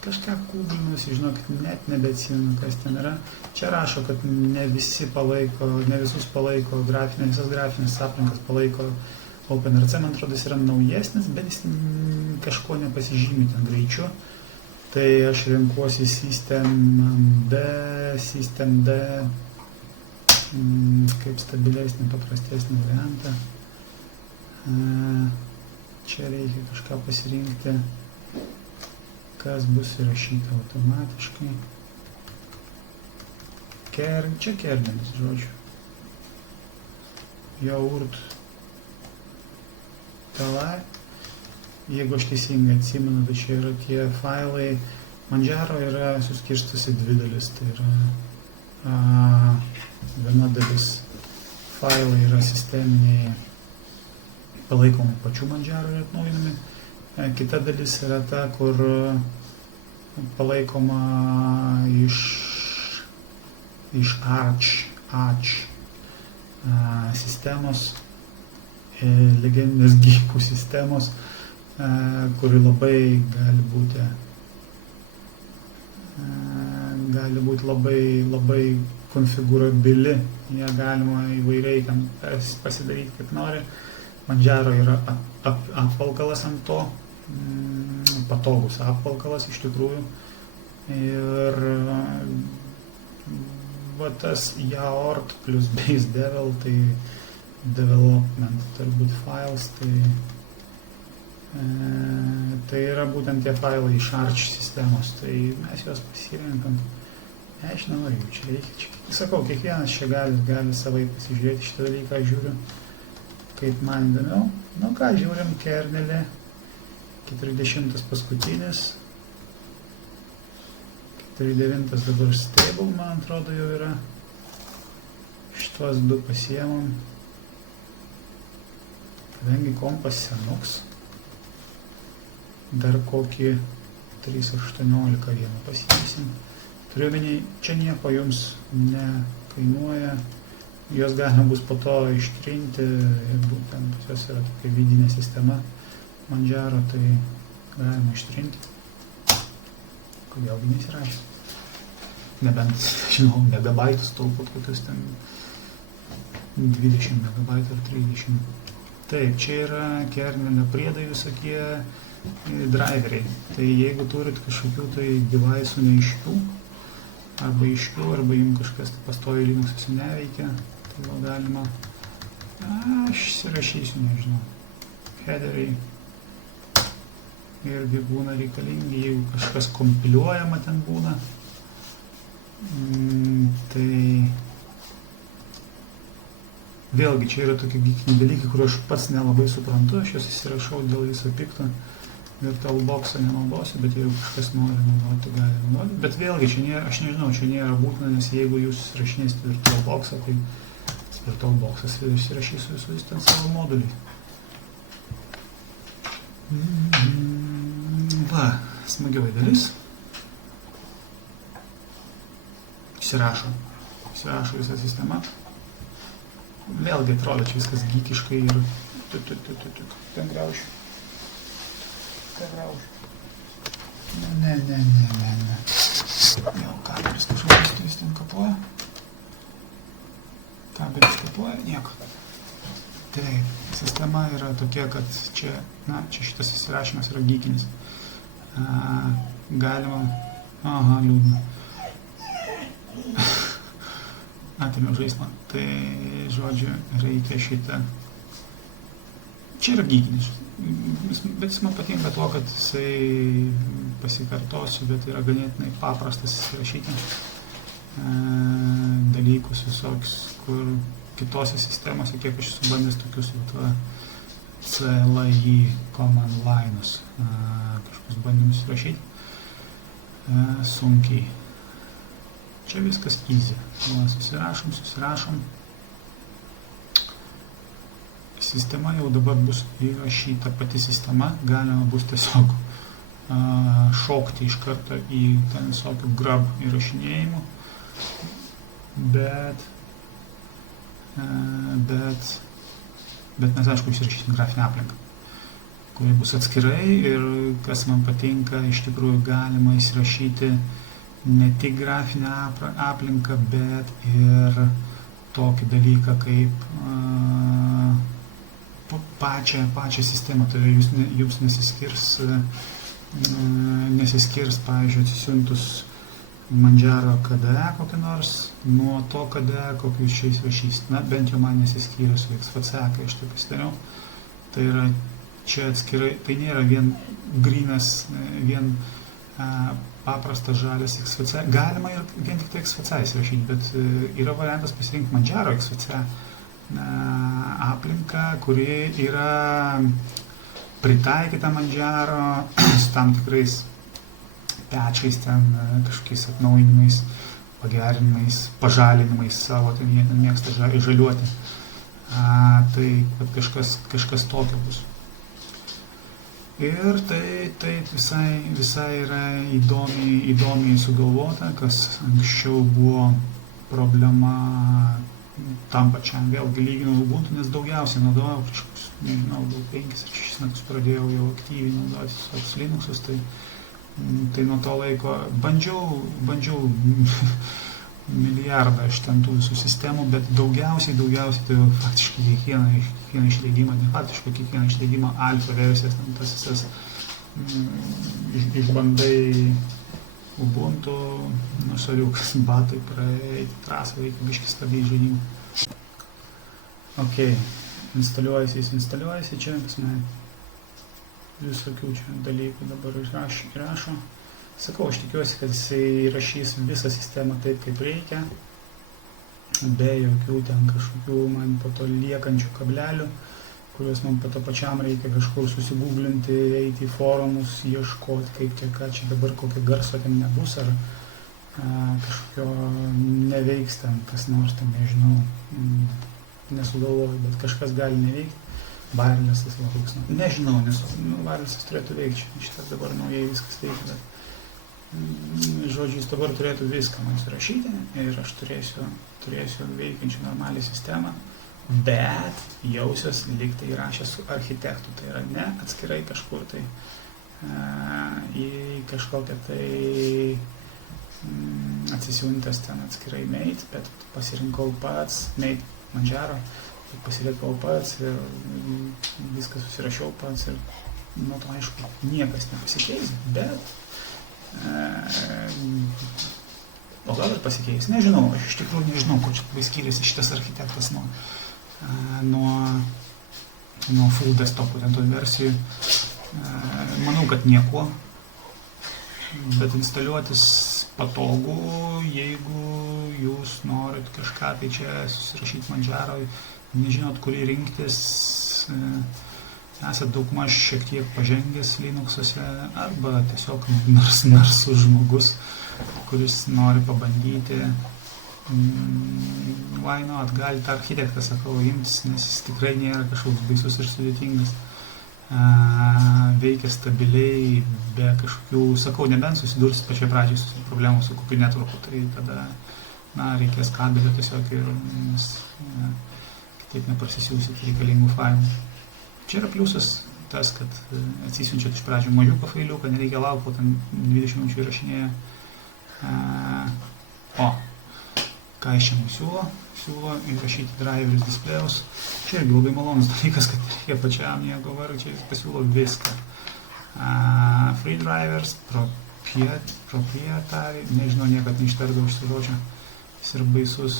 kažką kūblinusi, žinokit, net nebeatsimenu, kas ten yra. Čia rašo, kad ne visus palaiko, visas grafinės aplinkas palaiko OpenRC, man atrodo, jis yra naujesnis, bet jis kažko nepasižymi ten greičiu. Tai aš renkuosi systemd, kaip stabilesnį, paprastesnį variantą. Čia reikia kažką pasirinkti, kas bus įrašyta automatiškai. Čia kernelis, žodžiu. Jaurt. Talai. Jeigu aš teisingai atsimenu, tai čia yra tie failai. Manjaro yra suskirstas į 2 dalis, tai yra viena dalis failai yra sisteminiai palaikomi pačių Manjaro ir atnaujinami. Kita dalis yra ta, kur palaikoma iš Arch sistemos, legendinės geekų sistemos, kuri labai gali būti labai konfigūrabili, ją galima įvairiai ten pasidaryti, kaip nori. Manjaro yra apvalkalas ant to, patogus apvalkalas iš tikrųjų. Ir va tas Yaort plus base devel, tai development turbūt files, tai yra būtent tie failai iš Arch sistemos, tai mes juos pasirinkam. Nežinau, ar jau čia reikia. Sakau, kiekvienas čia gali savai pasižiūrėti šitą dalyką, žiūriu, kaip man įdomiau. Nu ką, žiūrim kernelį, 40 paskutinis, 49 dabar stable, man atrodo, jau yra. Šitos 2 pasiemam. Kadangi kompas senuks, dar kokį 3.18 vieną pasiimsim. Turiuomenį, čia nieko jums nekainuoja, jos galima bus po to ištrinti ir būtent jos yra tokia vidinė sistema Manjaro, tai galima ištrinti. Kodėlgi neįsirašė? Nebent, žinau, megabaitus taupot kokius ten 20 megabaitų ar 30. Taip, čia yra kernelio priedai visokie driveriai. Tai jeigu turit kažkokių tai device'ų neaiškių, arba jums kažkas tai pastoviai Linux'uose neveikia, tai gal galima Aš įsirašysiu, nežinau. Headeriai irgi būna reikalingi, jeigu kažkas kompiliuojama ten būna. Tai vėlgi čia yra tokie geekiniai dalykai, kuriuos aš pats nelabai suprantu, aš juos įsirašau dėl viso pikto. VirtualBox'ą nenaudosiu, bet jeigu kažkas nori naudoti, gali naudoti. Bet vėlgi, čia nėra, aš nežinau, čia nėra būtina, nes jeigu jūs įsirašinėsite VirtualBox'ą, tai VirtualBox'as įsirašys visus ten savo moduliai. Va, smagioji dalis. Įsirašo visą sistemą. Vėlgi atrodo, čia viskas geekiškai ir ten graušiu. Ne. Jau kabelis kažkokius tai jis ten kapoja. Nieko. Taip, sistema yra tokia, kad čia šitas įsirašymas yra geekinis. Galima... Aha, liūdna. Atėmiau žaislą. Tai, žodžiu, reikia šitą... Čia yra geekinis. Bet jis man patinka to, kad jisai, pasikartosiu, bet yra ganėtinai paprastas įsirašyti dalykus visokius, kur kitose sistemose, kiek aš esu bandęs tokius CLI command line'us kažkokius bandymus įrašyti sunkiai. Čia viskas easy. Susirašom. Sistema jau dabar bus įrašyta pati sistema, galima bus tiesiog šokti iš karto į ten visokių grab įrašinėjimų, bet mes aišku įsirašysim grafinę aplinką, kuri bus atskirai ir kas man patinka, iš tikrųjų galima įsirašyti ne tik grafinę aplinką, bet ir tokį dalyką kaip pačią sistemą, tai jums nesiskirs, pavyzdžiui, atsisiuntus Manjaro KDE kokį nors, nuo to KDE, kokį jūs čia įsirašysit. Na, bent jau man nesiskyrė su XVC, kai aš tai pasidariau. Tai yra čia atskirai, tai nėra vien grynas, vien paprastas žalias XVC. Galima ir vien tik tai XVC įsirašyti, bet yra variantas pasirinkti Manjaro XVC aplinką, kuri yra pritaikyta Manjaro su tam tikrais patchais, ten kažkokiais atnaujinimais, pagerinimais, pažalinimais savo, ten jie mėgsta žaliuoti. Tai kažkas tokio bus. Ir tai visai yra įdomiai sugalvota, kas anksčiau buvo problema tam pačiam, vėlgi lyginau Ubuntu, nes daugiausiai naudojau prieš, nežinau, 5 ar 6 metus pradėjau jau aktyviai naudoti visokius Linuxus, tai nuo to laiko bandžiau milijardą iš ten tų visų sistemų, bet daugiausiai tai faktiškai kiekvieną išleidimą, ne faktiškai kiekvieną išleidimą alfa versijas, ten tas visas išbandai Ubuntu, nusariukas batai praeiti trasą, reikia biškį stabdyti žaidimą. Ok, instaliuojasi čia, pas mane visokių čia dalykų dabar įrašo. Sakau, aš tikiuosi, kad jisai įrašys visą sistemą taip, kaip reikia, be jokių ten kažkokių man po to liekančių kablelių, kuriuos man po to pačiam reikia kažkur susigūglinti, eiti į forumus, ieškoti, kaip čia, ką čia dabar, kokio garso ten nebus, ar kažkokio neveiks ten, kas nors ten, nežinau, nesugalvoju, bet kažkas gali neveikti. Wirelessas va koks, nežinau, nes wirelessas turėtų veikti, šitas dabar naujai viskas veikia, bet žodžiu, jis dabar turėtų viską man surašyti ir aš turėsiu veikiančią normalią sistemą. Bet jausios lyg tai įrašęs su architektu, tai yra ne atskirai kažkur tai į kažkokią tai atsisiuntęs ten atskirai mate, bet pasirinkau pats mate Manjaro, pasirinkau pats ir viską susirašiau pats ir nuo to aišku niekas nepasikeis, bet o gal ir pasikeis, nežinau, aš iš tikrųjų nežinau, kuo čia labai skiriasi šitas architektas nuo nuo full desktopų ten tų versijų. Manau, kad nieko, bet instaliuotis patogu, jeigu jūs norit kažką tai čia susirašyti Manjaro, nežinot, kurį rinktis, esat daugmaž šiek tiek pažengęs Linux'uose, arba tiesiog narsus žmogus, kuris nori pabandyti. Why not? Galite architektą, sakau, imtis, nes jis tikrai nėra kažkoks baisus ir sudėtingas. Veikia stabiliai, be kažkokių, sakau, nebent susidursi pačiai pradžiai su problemų su kokiu networku, tai tada, reikės kabelio tiesiog ir kitaip neprasisiųsit reikalingų failų. Čia yra pliusas tas, kad atsisiunčiat iš pradžių mažiuką failiuką, nereikia laukti, po ten 20 minučių įrašinėja. Ką iš čia mums siūlo įrašyti driverius displejus. Čia irgi labai malonus dalykas, kad reikia pačiam nieko vargti, čia jis pasiūlo viską. Free drivers, proprietary, nežinau, niekad neištardau šitą žodžią, jis yra baisus.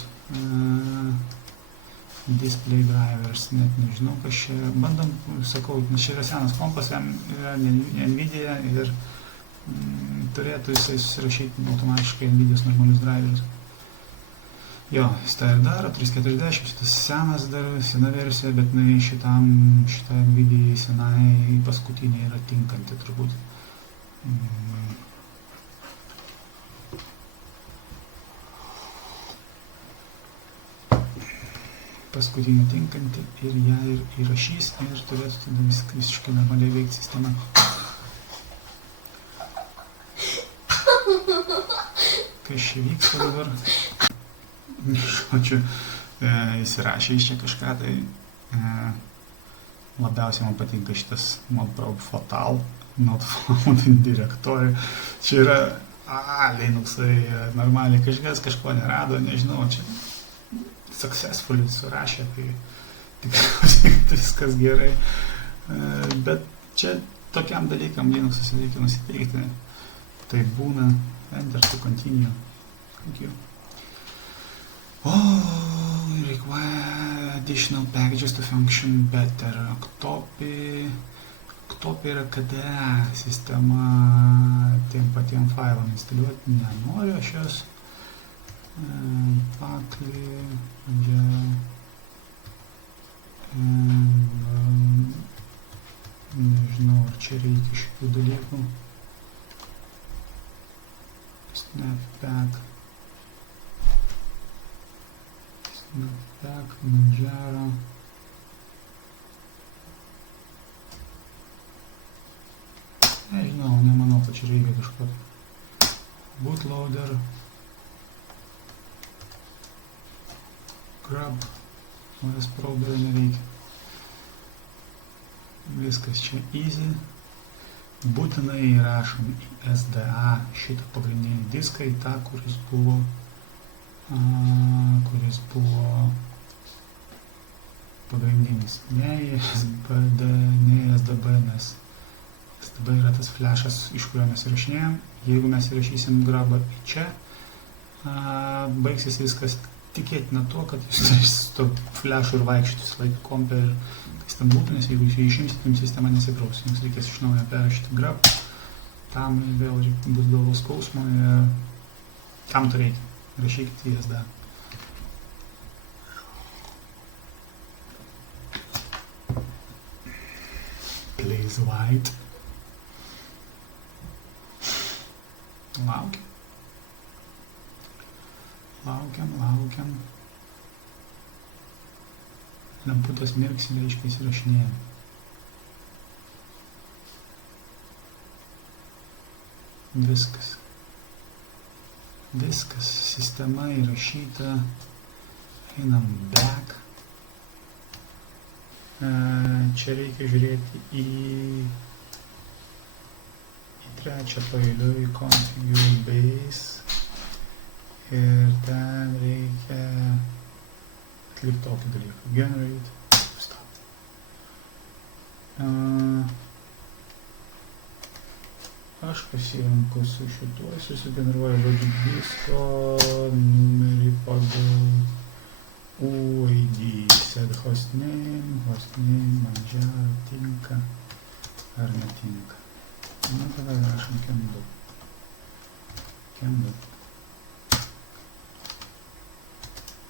Display drivers, net nežinau, kas čia, bandom, sakau, nes čia yra senas kompas, jam yra NVIDIA ir turėtų jisai susirašyti automatiškai NVIDIA's normalius driverius. Jo, jis tą ir daro, 340, šitas senas dar, sena versija, bet šitą NVIDIA senai paskutinė yra tinkanti turbūt. Paskutinė tinkanti ir ją ir įrašys ir turėtų tada visiškai normaliai veikti sistema. Kas čia vyksta dabar? Žodžiu, įsirašė iš čia kažką, tai labiausiai man patinka šitas modprobe fatal, not found in directory. Čia yra, Linux'ai normaliai kažko nerado, nežinau, čia successfully surašė, tai tikriausiai viskas gerai. Bet čia tokiam dalykam Linux'uose reikia nusiteikti. Tai būna, enter to continue. Thank you. Require additional packages to function better. Octopi yra KDE sistema tiem patiem failam instaliuoti nenoriu aš jos. Pakli, nežinau, ar čia reikia šitų dalykų. Snapback, Manjaro. Nežinau, nemanau, kad čia reikia kažko. Bootloader, grub, OS Probe nereikia. Viskas čia easy. Būtinai įrašom į SDA šitą pagrindinį diską, į tą, kuris buvo pagrindinis. Ne SDB, nes SDB yra tas flashas, iš kurio mes įrašinėjom. Jeigu mes įrašysim grabą į čia, baigsis viskas tikėtina tuo, kad jūs turės to flashu ir vaikščiutis laiką kompę ir kas ten būtų, nes jeigu jūs jį išimsit, jums sistema nesipraus. Jums reikės iš naujo perrašyti grab, tam vėl bus galvos skausmo ir tam to reikia. Rašykite į SDA. Please wait. Laukiam. Lemputės mirksi, reiškia įsirašinėja. Viskas, sistema įrašyta, einam back. Čia reikia žiūrėti į trečią paeiliui configure base ir ten reikia atlikti tokį dalyką. Generate, stop. Aš pasirenku su šituo, susigeneruoju žodžiu disko numerį pagal UIDs. set hostname Manjaro tinka ar netinka. Nu, tada rašom Kendo.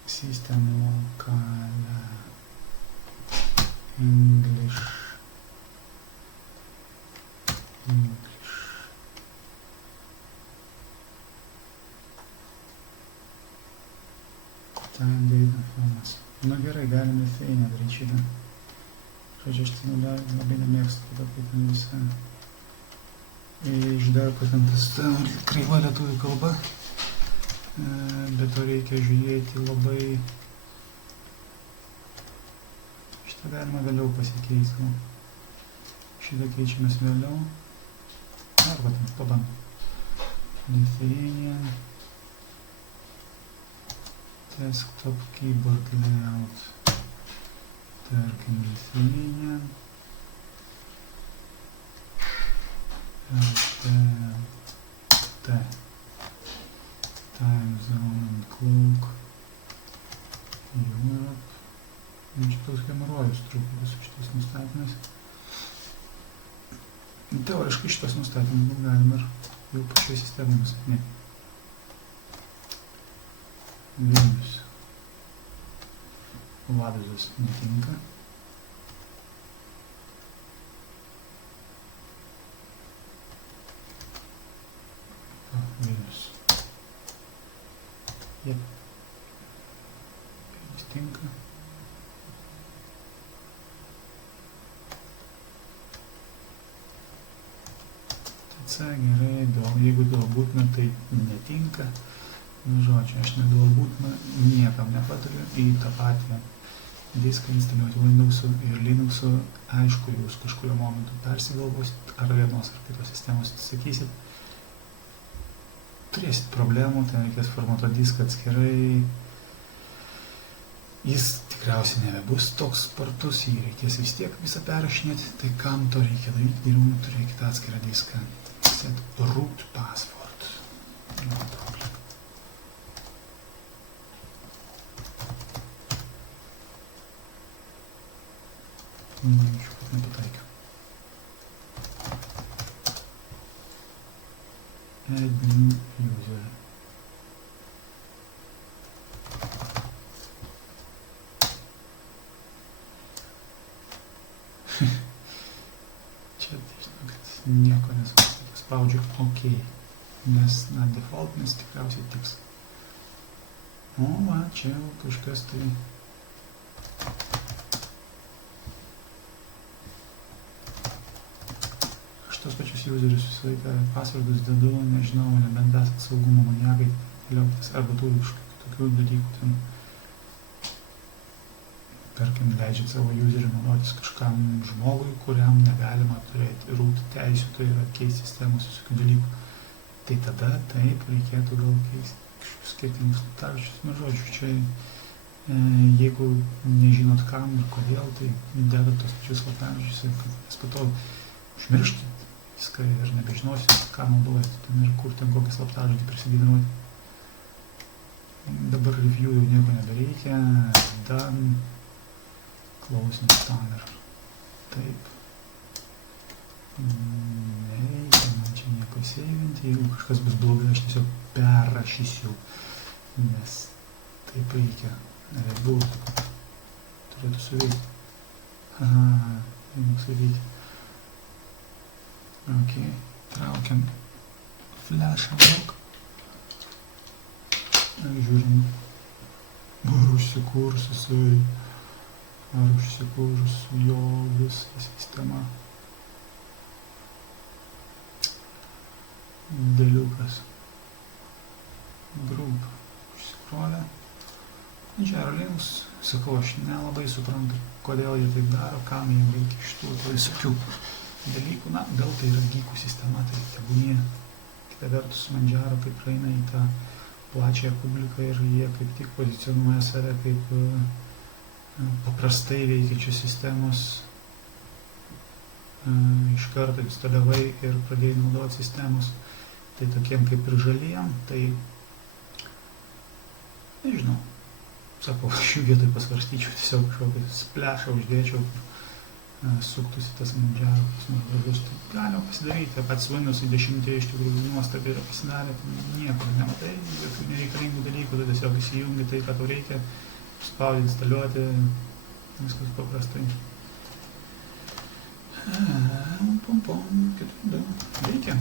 System locale English time date formas. Nu gerai, galime tai nedaryti šitą. Žodžiu, aš tai labai nemėgstu, tada kai ten visą išdarko ten tas kreiva lietuvių kalba, bet to reikia žiūrėti labai. Šitą galima vėliau pasikeisti. Šitą keičiamės vėliau. Arba ten pabandom. Lithuanian desktop keyboard layout. Tarkim, Lithuanian. T. Time zone and clock. Europe. Čia toks hemorojus truputį su šitais nustatymais. Teoriškai šitos nustatymus galima ir jau pačioj sistemai nustatinėti. Vilnius. Vaduzas netinka. Vilnius. Jep. Vilnius tinka. TC gerai, jeigu dual būtina, tai netinka. Nu, žodžiu, aš ne dual būtina, niekam nepatariu į tą patį diską instaliuoti Windows'u ir Linux'u. Aišku, jūs kažkurio momentu persigalvosit, ar vienos ar kitos sistemos atsisakysit. Turėsit problemų, ten reikės formatuoti diską atskirai. Jis tikriausiai nebebus toks spartus, jį reikės vis tiek visą perrašinėti. Tai kam to reikia daryti, geriau turėkite atskirą diską. Set root password. No problem. Jaučiu, kad nepataikiau. Add new user. Čia, žinokit, nieko nesupratau. Spaudžiu OK, nes, defaultinis tikriausiai tiks. O, va, čia jau kažkas tai. Tos pačius userius visą laiką pasvardus dedu, nežinau, nebent esat saugumo maniakai, liauktis, arba turi kažkokių tokių dalykų ten. Tarkim, leidžiat savo userį naudotis kažkam žmogui, kuriam negalima turėti root teisių, tai yra keisti sistemos visokių dalykų. Tai tada taip reikėtų gal keisti kažkokius skirtingus slaptažodžius. Nu, žodžiu, čia jeigu nežinot kam ir kodėl, tai dedat tos pačius slaptažodžius ir kad po to užmiršti viską ir nebežinosit, ką naudojat, ten ir kur ten kokį slaptažodį prisigeneruoti. Dabar review jau nieko nebereikia, done, closing spanner. Taip. Nereikia man čia nieko seivinti, jeigu kažkas bus blogai, aš tiesiog perrašysiu, nes taip reikia. Reboot. Turėtų suveikti. Aha, Linux veikia. Ok, traukiam flashą daug. Žiūrim, ar užsikūrus jo visą sistemą. Dėliukas. Group. Užsikrovė. Manjaro Linux. Sakau, aš nelabai suprantu, kodėl jie taip daro, kam jie reikia šitų visokių dalykų. Na, gal tai yra geekų sistema, tai tebūnie. Kita vertus, Manjaro kaip praeina į tą plačiąją publiką ir jie kaip tik pozicionuoja save kaip paprastai veikiančios sistemos. Iš karto instaliavai ir pradėjai naudoti sistemos. Tai tokiem kaip ir žaliem, tai nežinau. sako, šių vietoj pasvarstyčiau, tiesiog kažkokį splešą uždėčiau, suktųsi tas Manjaro pas mus gražus. Tai galima pasidaryti, pats Windows 10 iš tikrųjų nuostabiai yra pasidarę, nieko nematai, jokių nereikalingų dalykų, tai tiesiog įsijungi tai, ką tau reikia, spaudi, instaliuoti, viskas paprastai. Veikia.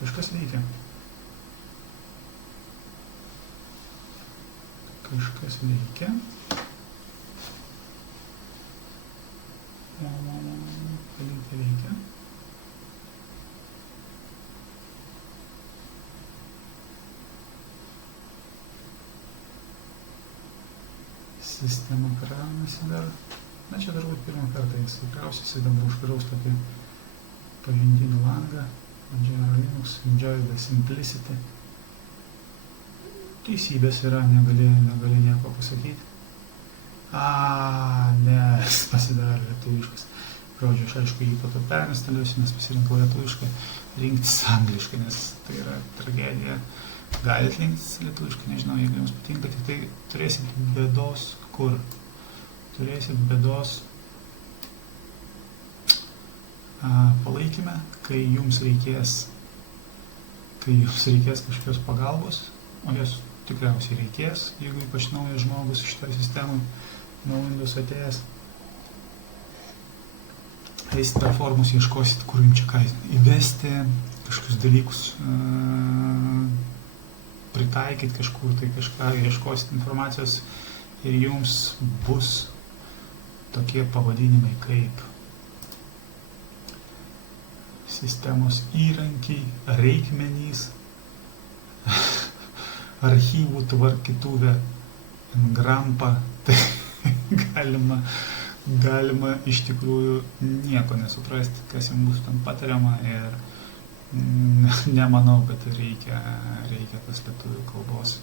Kažkas veikia. Kažkas veikia. Palikti veikia. Sistema kraunasi dar. Na čia turbūt pirmą kartą jis įkrausiasi, dabar užkraus tokį pagrindinį langą. Manjaro Linux, Enjoy the Simplicity. Teisybės yra, negali nieko pasakyti. Nes pasidarė lietuviškas. Žodžiu, aš aišku jį po to perinstaliuosiu, nes pasirinkau lietuvišką, rinktis angliškai, nes tai yra tragedija. Galit rinktis lietuviškai, nežinau, jeigu jums patinka, tik tai turėsit bėdos kur? Turėsit bėdos palaikime, kai jums reikės kažkokios pagalbos, o jos tikriausiai reikės, jeigu ypač naujas žmogus šitoj sistemai, nuo Windows atėjęs. Eisit per forumus, ieškosit, kur jums čia ką įvesti, kažkokius dalykus pritaikyti kažkur, tai kažką ieškosit informacijos ir jums bus tokie pavadinimai kaip sistemos įrankiai, reikmenys, archyvų tvarkytuvė, ngrampa. Tai galima iš tikrųjų nieko nesuprasti, kas jums bus tam patariama ir nemanau, kad reikia tas lietuvių kalbos.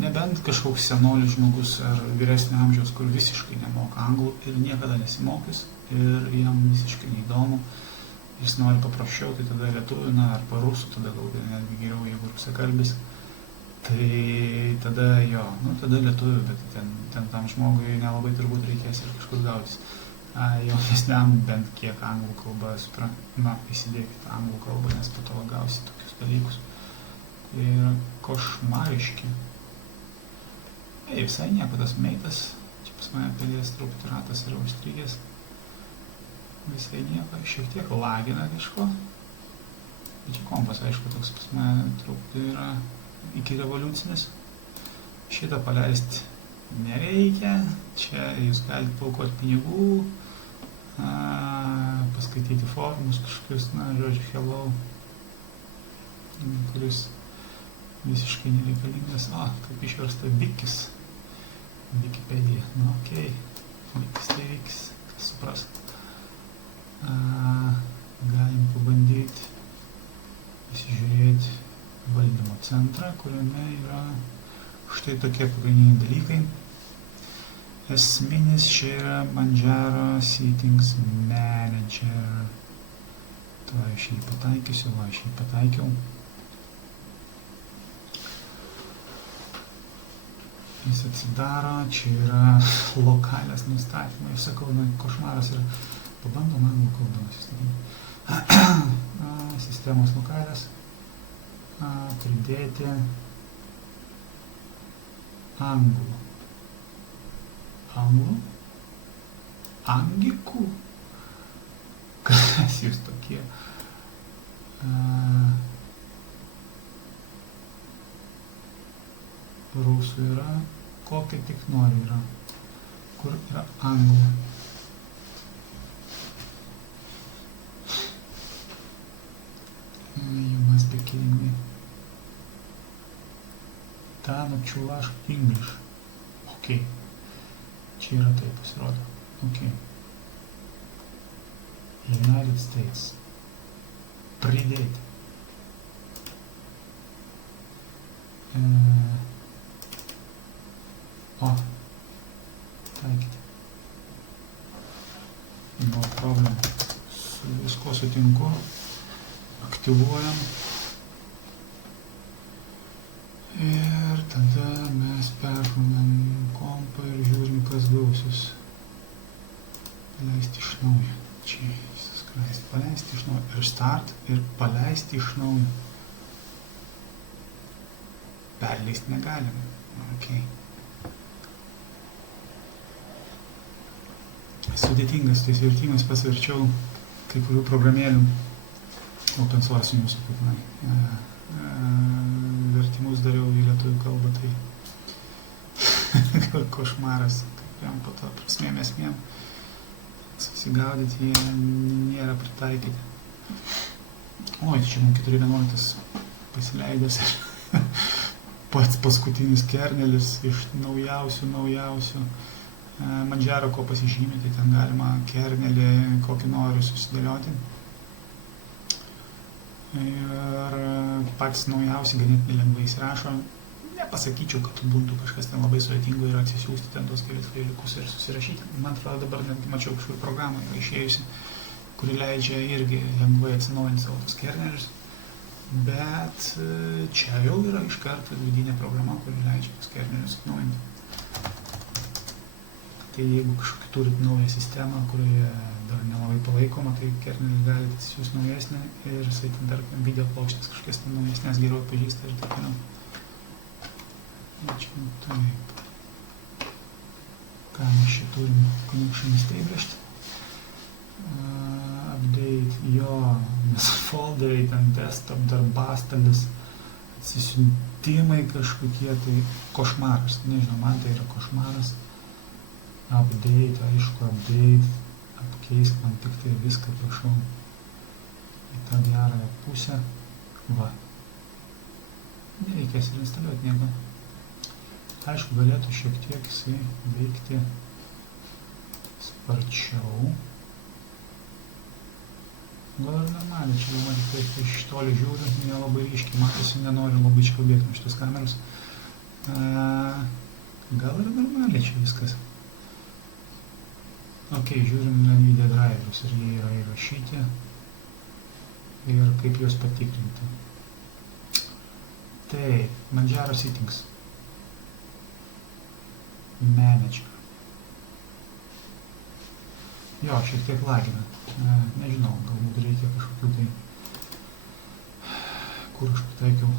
Nebent kažkoks senolis žmogus ar vyresnio amžiaus, kur visiškai nemoka anglų ir niekada nesimokys ir jam visiškai neįdomu, jis nori paprasčiau, tai tada lietuvių, arba rusų, tada galbūt netgi geriau, jeigu rusakalbis. Tai tada tada lietuvių, bet ten tam žmogui nelabai turbūt reikės ir kažkur gautis. Jaunesniam bent kiek anglų kalbą įsidėkite anglų kalbą, nes po to gausit tokius dalykus. Tai yra košmariški. Visai nieko tas meitas, čia pas mane pelės truputį ratas yra užstrigęs. Visai nieko, šiek tiek lagina kažko. Bet čia kompas, aišku, toks pas mane truputį yra iki revoliucinis. Šitą paleisti nereikia, čia jūs galite paukoti pinigų, paskaityti forumus kažkokius, žodžiu, hello, kuris visiškai nereikalingas. Kaip išversta Wikis, Wikipedia, okei, Wikis tai Wikis, kas supras. Galim pabandyti įsižiūrėti valdymo centrą, kuriame yra štai tokie pagrindiniai dalykai. Esminis čia yra Manjaro Settings Manager. Aš jį pataikiau. Jis atsidaro, čia yra lokalias nustatymai. Sakau, košmaras yra. Pabandom anglų kalbą nusistatyti. Sistemos lokalias. Pridėti anglų. Angikų? Kas jūs tokie? Rusų yra, kokia tik nori yra. Kur yra anglų? You must be kidding me. Tano Čulaš English. Ok. Čia yra taip pasirodo. Ok. United States. Pridėti. Taikyti. No problem. Su visko sutinku. Aktyvuojam. Ir tada mes buvusius paleisti iš naujo. Jesus Christ. Paleisti iš naujo. Restart ir paleisti iš naujo. Perleisti negalime. Okay. Sudėtingas tais vertimais pasverčiau kai kurių programėlių open source jūsų, kaip vertimus dariau į lietuvių kalbą, tai košmaras, kaip jam po to prasmėm esmėm susigaudyti, jie nėra pritaikyti. Oi, čia man 4.11 pasileidęs pats paskutinis kernelis iš naujausių. Manjaro ko pasižymė, tai ten galima kernelį kokį nori susidėlioti. Ir patys naujausi ganėtinai lengvai įsirašo. Nepasakyčiau, kad būtų kažkas ten labai sudėtingo ir atsisiųsti ten tos kelius failiukus ir susirašyti. Man atrodo, dabar netgi mačiau kažkur programą išėjusi, kuri leidžia irgi lengvai atsinaujinti savo tos kernelius. Bet čia jau yra iš karto vidinė programa, kuri leidžia tos kernelius atnaujinti. Tai jeigu kažkokį turit naują sistemą, kurioje dar nelabai palaikoma, tai kernelį galite atsisiųsti naujesnį ir jisai ten dar video plokštės kažkas ten naujesnės geriau atpažįsta ir taip toliau. Čia taip. Ką mes čia turim? Connection established. Update, jo, nes folderiai, ten desktop, darbastalis, atsisiuntimai kažkokie, tai košmaras. Nežinau, man tai yra košmaras. Update, aišku, apkeisk man tik tai viską, prašau, į tą gerąją pusę. Va. Nereikės ir instaliuoti nieko. Aišku, galėtų šiek tiek jisai veikti sparčiau. Gal ir normaliai, čia jau man tik tai iš toli žiūriu, nelabai ryškiai matosi, nenoriu labai čia bėgti nuo šitos kameros. Gal ir normaliai čia viskas. Ok, žiūrim NVIDIA driverius ir jie yra įrašyti ir kaip juos patikrinti. Tai, Manjaro settings. Manager. Jo, šiek tiek lagina. Nežinau, galbūt reikia kažkokių tai, kur aš pataikiau.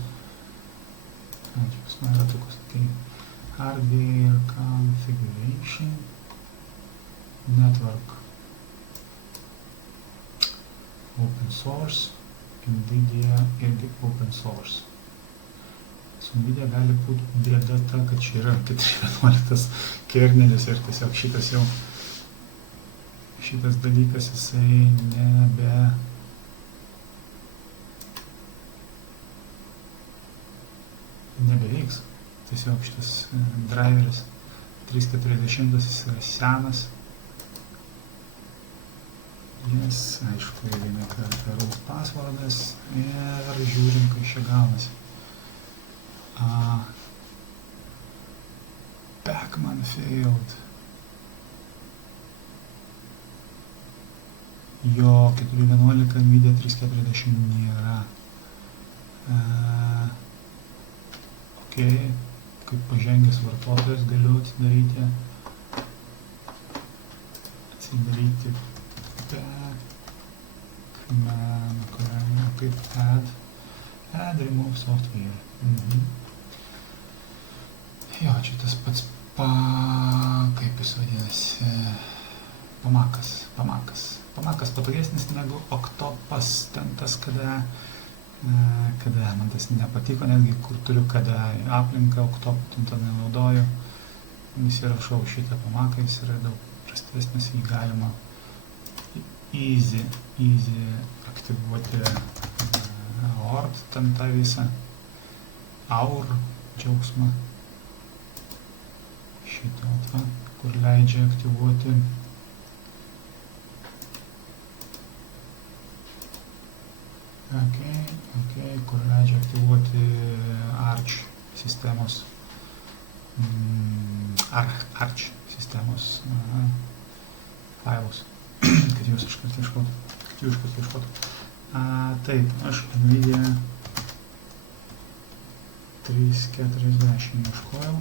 Čia pas man yra tokios, tai hardware configuration. Network, open source, NVIDIA irgi open source. Su NVIDIA gali būti bėda ta, kad čia yra 4.11 kernelis ir tiesiog šitas dalykas jisai nebeveiks. Tiesiog šitas driveris 340 jis yra senas. Jas, aišku, įvėmė root passwordas ir žiūrim, kai čia gaunasi. Pacman failed. Jo, 4.11 NVIDIA 340 nėra. Ok, kaip pažengęs vartotojas galiu atsidaryti Pacman, kaip add remove software. Jo, čia tas pats kaip jis vadinasi, Pamakas patogesnis negu Octopus, ten tas kada man tas nepatiko, netgi kur turiu kada aplinką Octopus, ten to nenaudoju. Visi rašau šitą Pamaką, jis yra daug prastesnis, jį galima easy aktyvuoti ORT, ten tą visą AUR džiaugsmą šitą, kur leidžia aktyvuoti kur leidžia aktyvuoti Arch sistemos Arch sistemos failus, kad jūs iškart ieškotų. Taip, aš NVIDIA 340 ieškojau.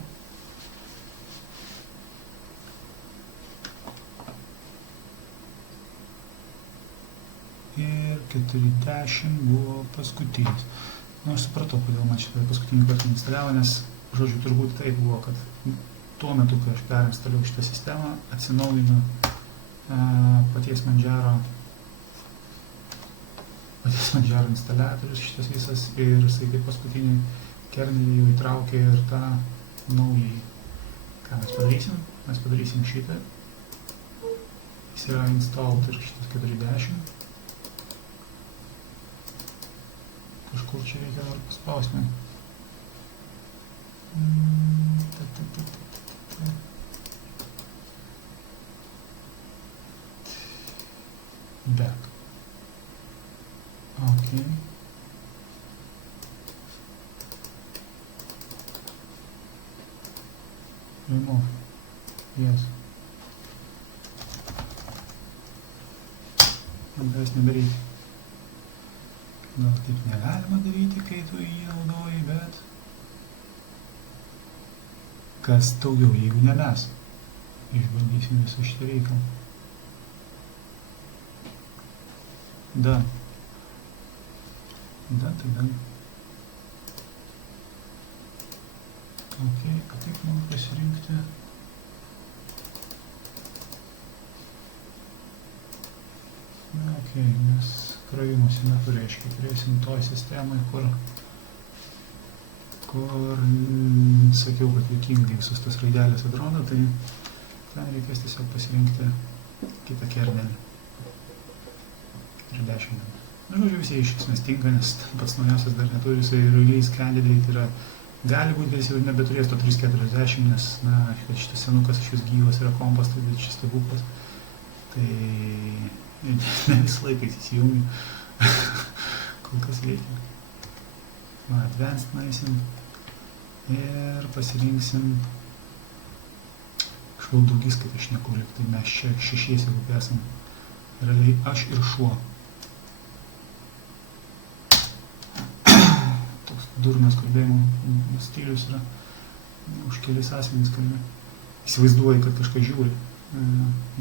40 buvo paskutinis. Nu, aš supratau, kodėl man šitą paskutinį kartą instaliavo, nes, žodžiu, turbūt taip buvo, kad tuo metu, kai aš perinstaliau šitą sistemą, atsinaujino paties Manjaro instaliatorius šitas visas ir jisai kaip paskutinį kernelį jau įtraukė ir tą naują. Ką mes padarysim? Mes padarysim šitą. Jis yra installed ir šitas 40. Kažkur čia reikia dar paspausti. Back. Okay. Remove. Yes. Manęs nebereikia. Gal taip negalima daryti, kai tu jį naudoji, bet kas daugiau, jeigu ne mes. Išbandysim visą šitą reikalą. Da. Da, tai da. Ok, taip man pasirinkti. Ok, nes krovimosi metu reiškia, turėsim toj sistemai, kur sakiau, kad juokingai visus tas raidelės atrodo, tai ten reikės tiesiog pasirinkti kitą kernelį. 40. Na, žodžiu, visi iš esmės tinka, nes pats naujausias dar neturi, jisai release candidate yra, gali būti, kad jis jau nebeturės to 340, nes, na, šitas senukas iš vis gyvas yra kompas, tai šis stebuklas. Tai ne visą laiką įsijungi, kol kas veikia. Va, advanced nueisim ir pasirinksim švaudugis, kaip aš nekurį, tai mes čia šešiesi kaip esam, realiai aš ir šuo. Toks durnas kalbėjimo stilius yra, už kelis asmenys kalbė. Įsivaizduoji, kad kažką žiūri,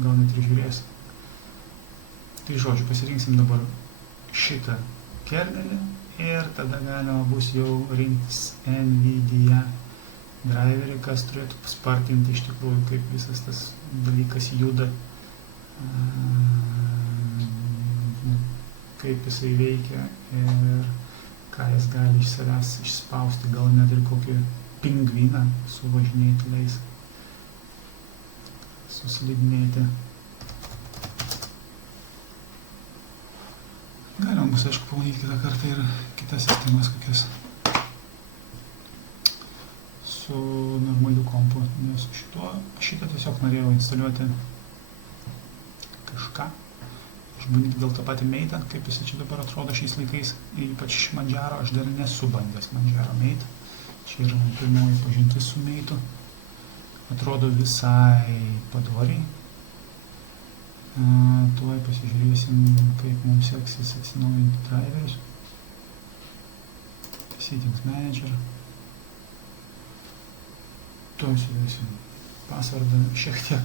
gal net ir žiūrėsi. Tai žodžiu, pasirinksim dabar šitą kernelį ir tada galima bus jau rinktis NVIDIA driverį, kas turėtų paspartinti iš tikrųjų, kaip visas tas dalykas juda, kaip jisai veikia ir ką jis gali iš savęs išspausti, gal net ir kokį pingviną suvažinėti leis, suslidinėti. Galima bus, aišku, pamatyti kitą kartą ir kitas sistemas kokias su normaliu kompu, nes šitą tiesiog norėjau instaliuoti kažką, išbandyti dėl tą patį Mate'ą, kaip jis čia dabar atrodo šiais laikais, ypač Manjaro, aš dar nesu bandęs Manjaro Mate, čia yra pirmoji pažintis su Mate'u, atrodo visai padoriai. Tuoj pasižiūrėsim, kaip mums seksis atsinaujinti driverius. Settings Manager. Tuoj sudėsim passwordą, šiek tiek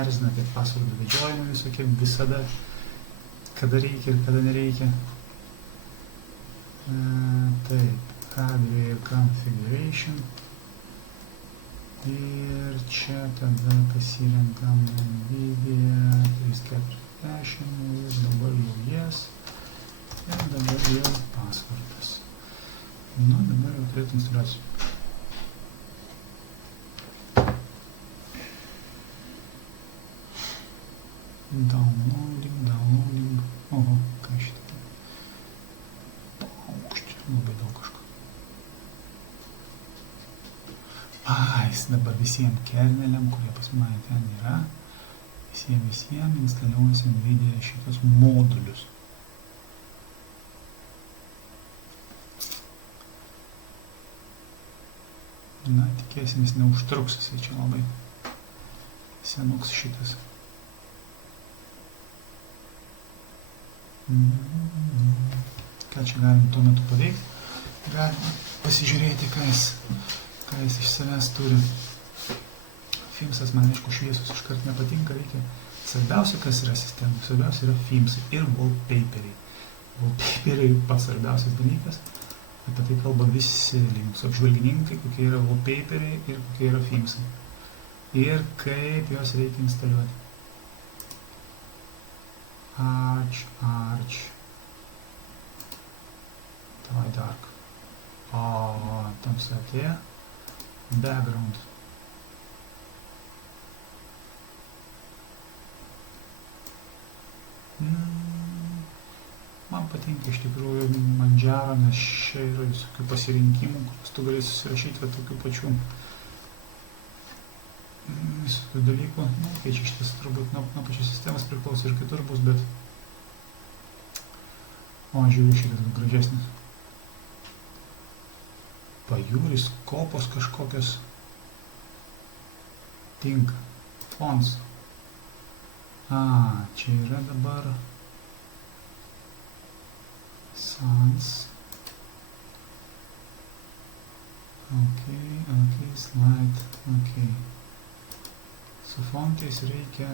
erzina, kad passwordų vedžiojimai visokie visada, kada reikia ir kada nereikia. Taip, hardware configuration. Ir čia tada pasirenkam NVIDIA 340 ir dabar jau yes ir dabar jau passwordas. Nu, dabar jau turėtų instaliuoti. Downloading. Oho, ką šitą. Paukščiai, labai daug kažko. Jis dabar visiems kerneliam, kurie pas mane ten yra, visiems instaliuojas NVIDIA šitos modulius. Na, tikėsimės neužtruks, jisai čia labai senuks šitas. Ką čia galim tuo metu paveikti? Galima pasižiūrėti, ką jis iš savęs turi. Filmsas man, aišku, šviesus iškart nepatinka, reikia. Svarbiausia, kas yra sistema, svarbiausia yra filmsai ir wallpaperiai. Wallpaperiai pats svarbiausias dalykas. Apie tai kalba visi Linux apžvalgininkai, kokie yra wallpaperiai ir kokie yra themesai. Ir kaip juos reikia instaliuoti. Arch. Davai dark. O, tamsa atėjo. Background. Man patinka iš tikrųjų Manjaro, nes čia yra visokių pasirinkimų, kuriuos tu gali susirašyti tokių pačių visokių dalykų. Čia iš ties turbūt nuo pačios sistemos priklauso ir kitur bus, bet žiūriu, šitas gražesnis. Pajūris, kopos kažkokios. Tinka. Fonts. Čia yra dabar Sans. Ok, slide, ok. Su fontais reikia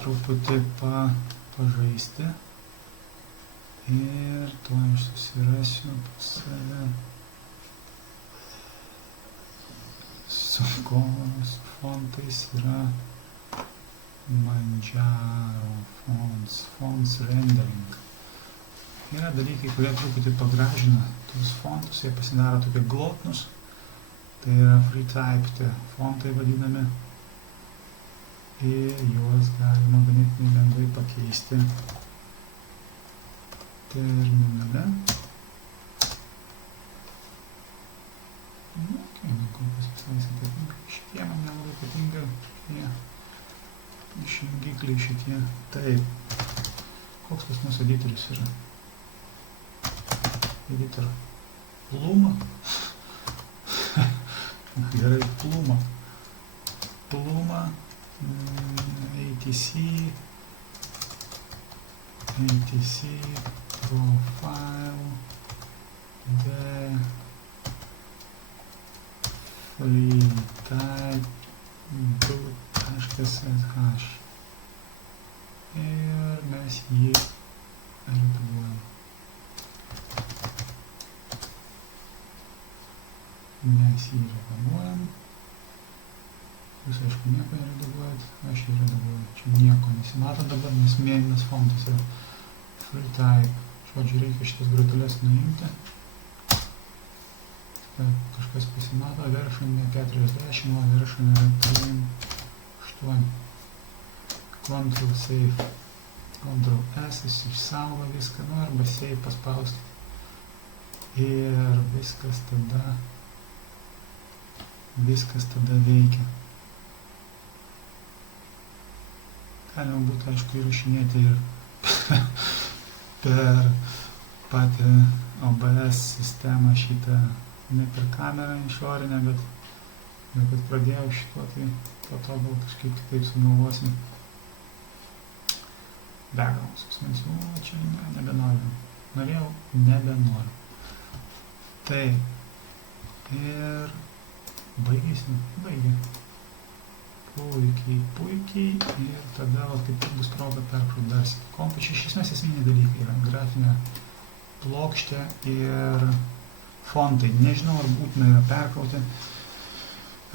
truputį pažaisti. Ir tuo aš susirasiu pas save. Su fontais yra Manjaro fonts rendering. Yra dalykai, kurie truputį pagražina tuos fontus, jie pasidaro tokie glotnus. Tai yra free type fontai vadinami. Ir juos galima ganėtinai lengvai pakeisti terminale. Kol kas visai patinka. Šitie man nelabai patinka. Išjungikliai šitie. Taip. Koks pas mūsų editorius yra? Editor. Pluma. Gerai, Pluma. ATC profile free type .sh ir mes jį redaguojam. Jūs aišku nieko neredaguojat, aš jį redaguoju. Čia nieko nesimato dabar, nes mėlynas fontas yra free type. Žodžiu, reikia šitas groteles nuimti. Kažkas pasimato, version ne 40, o version yra 38. Ctrl save, Ctrl S, jis išsaugo viską, arba save paspausti. Ir viskas tada veikia. Galima būtų, aišku, įrašinėti ir per patį OBS sistemą šitą, ne per kamerą išorinę, bet kad pradėjau šituo, tai po to gal kažkaip kitaip sugalvosim. Background susmensiu, čia nebenoriu. Norėjau, nebenoriu. Tai, ir baigė. Puikiai, ir tada kaip tik bus proga perkrauti dar kompą. Čia iš esmės esminiai dalykai yra grafinė plokštė ir fontai. Nežinau, ar būtina yra perkrauti.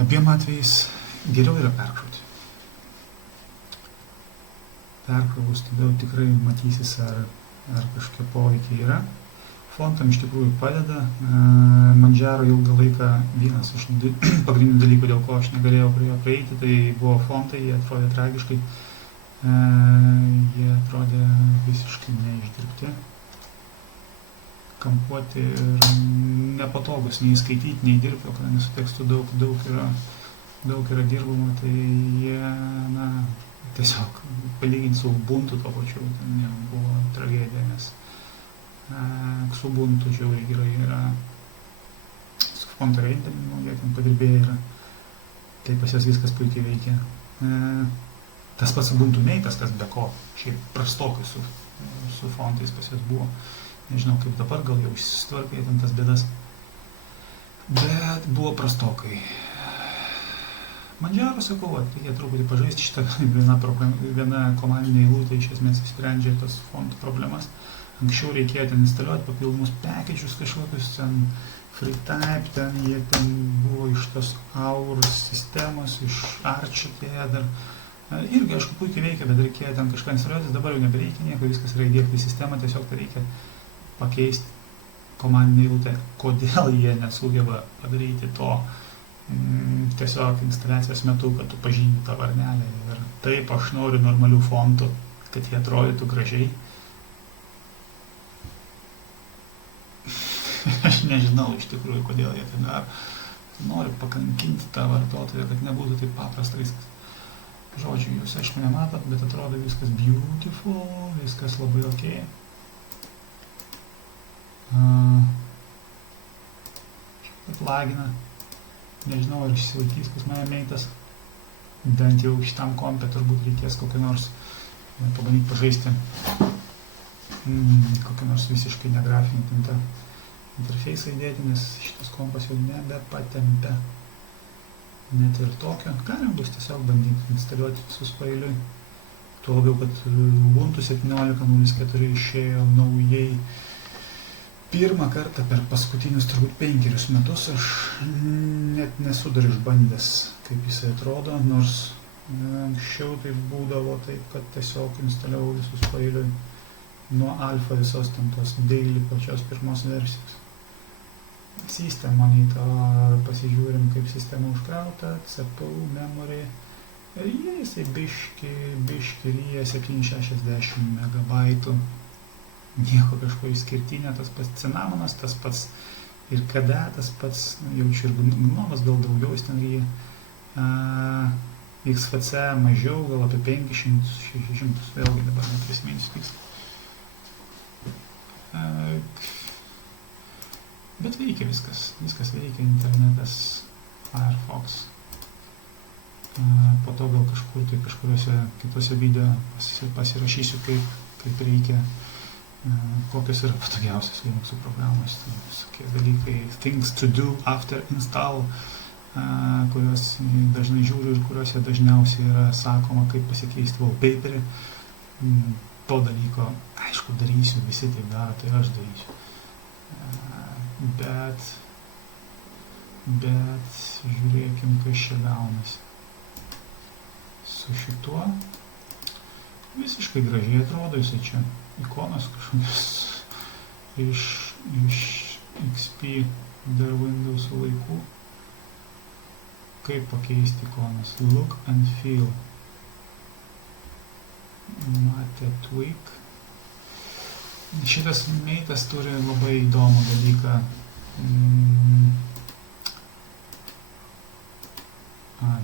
Abiem atvejais geriau yra perkrauti. Perkraus, tada tikrai matysis, ar kažkokie poveikiai yra. Fontam iš tikrųjų padeda. Manjaro ilgą laiką vienas iš pagrindinių dalykų, dėl ko aš negalėjau prie jo prieiti, tai buvo fontai, jie atrodė tragiškai, jie atrodė visiškai neišdirbti, kampuoti ir nepatogus, nei skaityti, nei dirbti, kadangi su tekstu daug yra dirbama, tai jie, tiesiog palyginti su Ubuntu tuo pačiu, buvo tragedija, nes Ubuntu žiauriai gerai yra su fonto renderingu, jie ten padirbėję yra, tai pas jas viskas puikiai veikia. Tas pats Ubuntu Nate'as, kas be ko, šiaip prastokai su fontais pas jas buvo. Nežinau kaip dabar, gal jau išsitvarkė ten tas bėdas, bet buvo prastokai. Manjaro sakau, reikia truputį pažaisti šitą viena komandinė eilutė iš esmės sprendžia tas font problemas. Anksčiau reikėjo ten instaliuoti papildomus package'us kažkokius, ten FreeType, jie ten buvo iš tos AUR sistemos, iš Arch atėję dar. Irgi, aišku, puikiai veikia, bet reikėjo ten kažką instaliuotis, dabar jau nebereikia nieko, viskas yra įdėkti į sistemą, tiesiog tai reikia pakeisti komandinį eilutę. Kodėl jie nesugeba padaryti to tiesiog instaliacijos metu, kad tu pažymi tą varnelę. Ir taip aš noriu normalių fontų, kad jie atrodytų gražiai. Aš nežinau iš tikrųjų, kodėl jie tai daro. Noriu pakankinti tą vartotoją, kad nebūtų taip paprasta viskas. Žodžiu, jūs aišku nematot, bet atrodo viskas beautiful, viskas labai ok. Šiek lagina. Nežinau, ar išsilaikys pas mane meitas. Bent jau šitam kompe turbūt reikės kokią nors pabandyti pažaisti kokią nors visiškai negrafinį interfeisą įdėti, nes šitas kompas jau nebepatempia. Net ir tokio. Galim bus tiesiog bandyti instaliuoti visus paeiliui. Tuo labiau, kad Ubuntu 17.04 išėjo naujai pirmą kartą per paskutinius turbūt 5 metus. Aš net nesu dar išbandęs, kaip jisai atrodo, nors anksčiau tai būdavo taip, kad tiesiog instaliavau visus paeiliui nuo alfa visos ten tos daily pačios pirmos versijos. System monitor, pasižiūrim, kaip sistema užkrauta, CPU, memory. Ir jisai biški ryja 760 megabaitų. Nieko kažko išskirtinio, tas pats Cinnamonas, tas pats ir KDE, tas pats, jaučiu ir Gnomas, gal daugiau jis ten ryja. XFC mažiau, gal apie 500-600, vėlgi dabar neprisiminsiu tiksliai. Bet veikia viskas veikia, internetas, Firefox. Po to gal kažkur, tai kažkuriuose kitose video pasirašysiu, kaip reikia, kokios yra patogiausios Linux programos, tai visokie dalykai, things to do after install, kuriuos dažnai žiūriu ir kuriuose dažniausiai yra sakoma, kaip pasikeisti wallpaperį. To dalyko, aišku, darysiu, visi taip daro, tai aš darysiu. Bet žiūrėkim, kas čia gaunasi. Su šituo visiškai gražiai atrodo, jisai čia ikonos kažkokios iš XP dar Windows laikų. Kaip pakeisti ikonas? Look and feel. Mate tweak. Šitas meitas turi labai įdomų dalyką.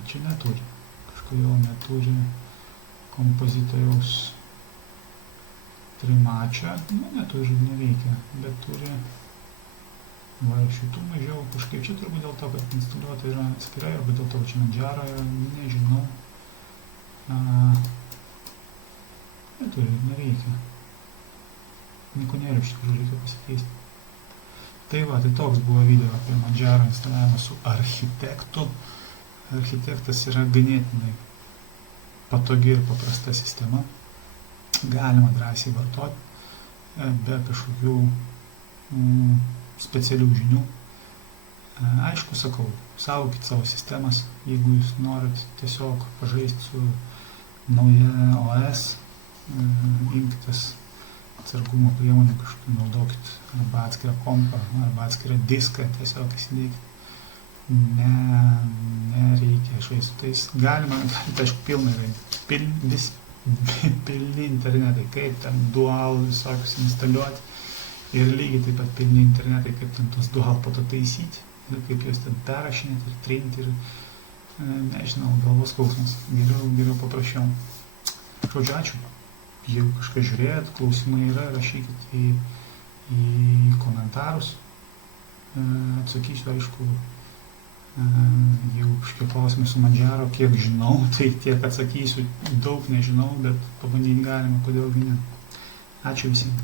Čia neturi. Kažkodėl neturi kompozitoriaus trimačio. Neturi, neveikia, bet turi šitų mažiau. Kažkaip čia turbūt dėl to, kad instaliuota yra atskirai, arba dėl to, kad čia Manjaro yra, nežinau. Neturi, neveikia. Nieko nėra, iš tikrųjų reikia pasikeisti. Tai va, tai toks buvo video apie Manjaro instaliavimą su architektu. Architektas yra ganėtinai patogi ir paprasta sistema. Galima drąsiai vartoti, be kažkokių specialių žinių. Aišku, sakau, saugokit savo sistemas, jeigu jūs norit tiesiog pažaisti su nauja OS, imkitės atsargumo priemonių kažkokių, naudokit arba atskirą kompą, arba atskirą diską, tiesiog įsidėkit. Nereikia žaisti su tais. Galite, aišku, pilnai yra. Pilni internetai, kaip ten dual visokius instaliuoti. Ir lygiai taip pat pilni internetai, kaip ten tos dual po to taisyti. Ir kaip juos ten perrašinėti ir trinti. Ir nežinau, galvos skausmas. Geriau paprašiau. Žodžiu, ačiū. Jeigu kažką žiūrėjot, klausimai yra, rašykit į komentarus. Atsakysiu, aišku, jeigu kažkokie klausimai su Manjaro, kiek žinau, tai tiek atsakysiu, daug nežinau, bet pabandyti galima, kodėlgi ne. Ačiū visiems.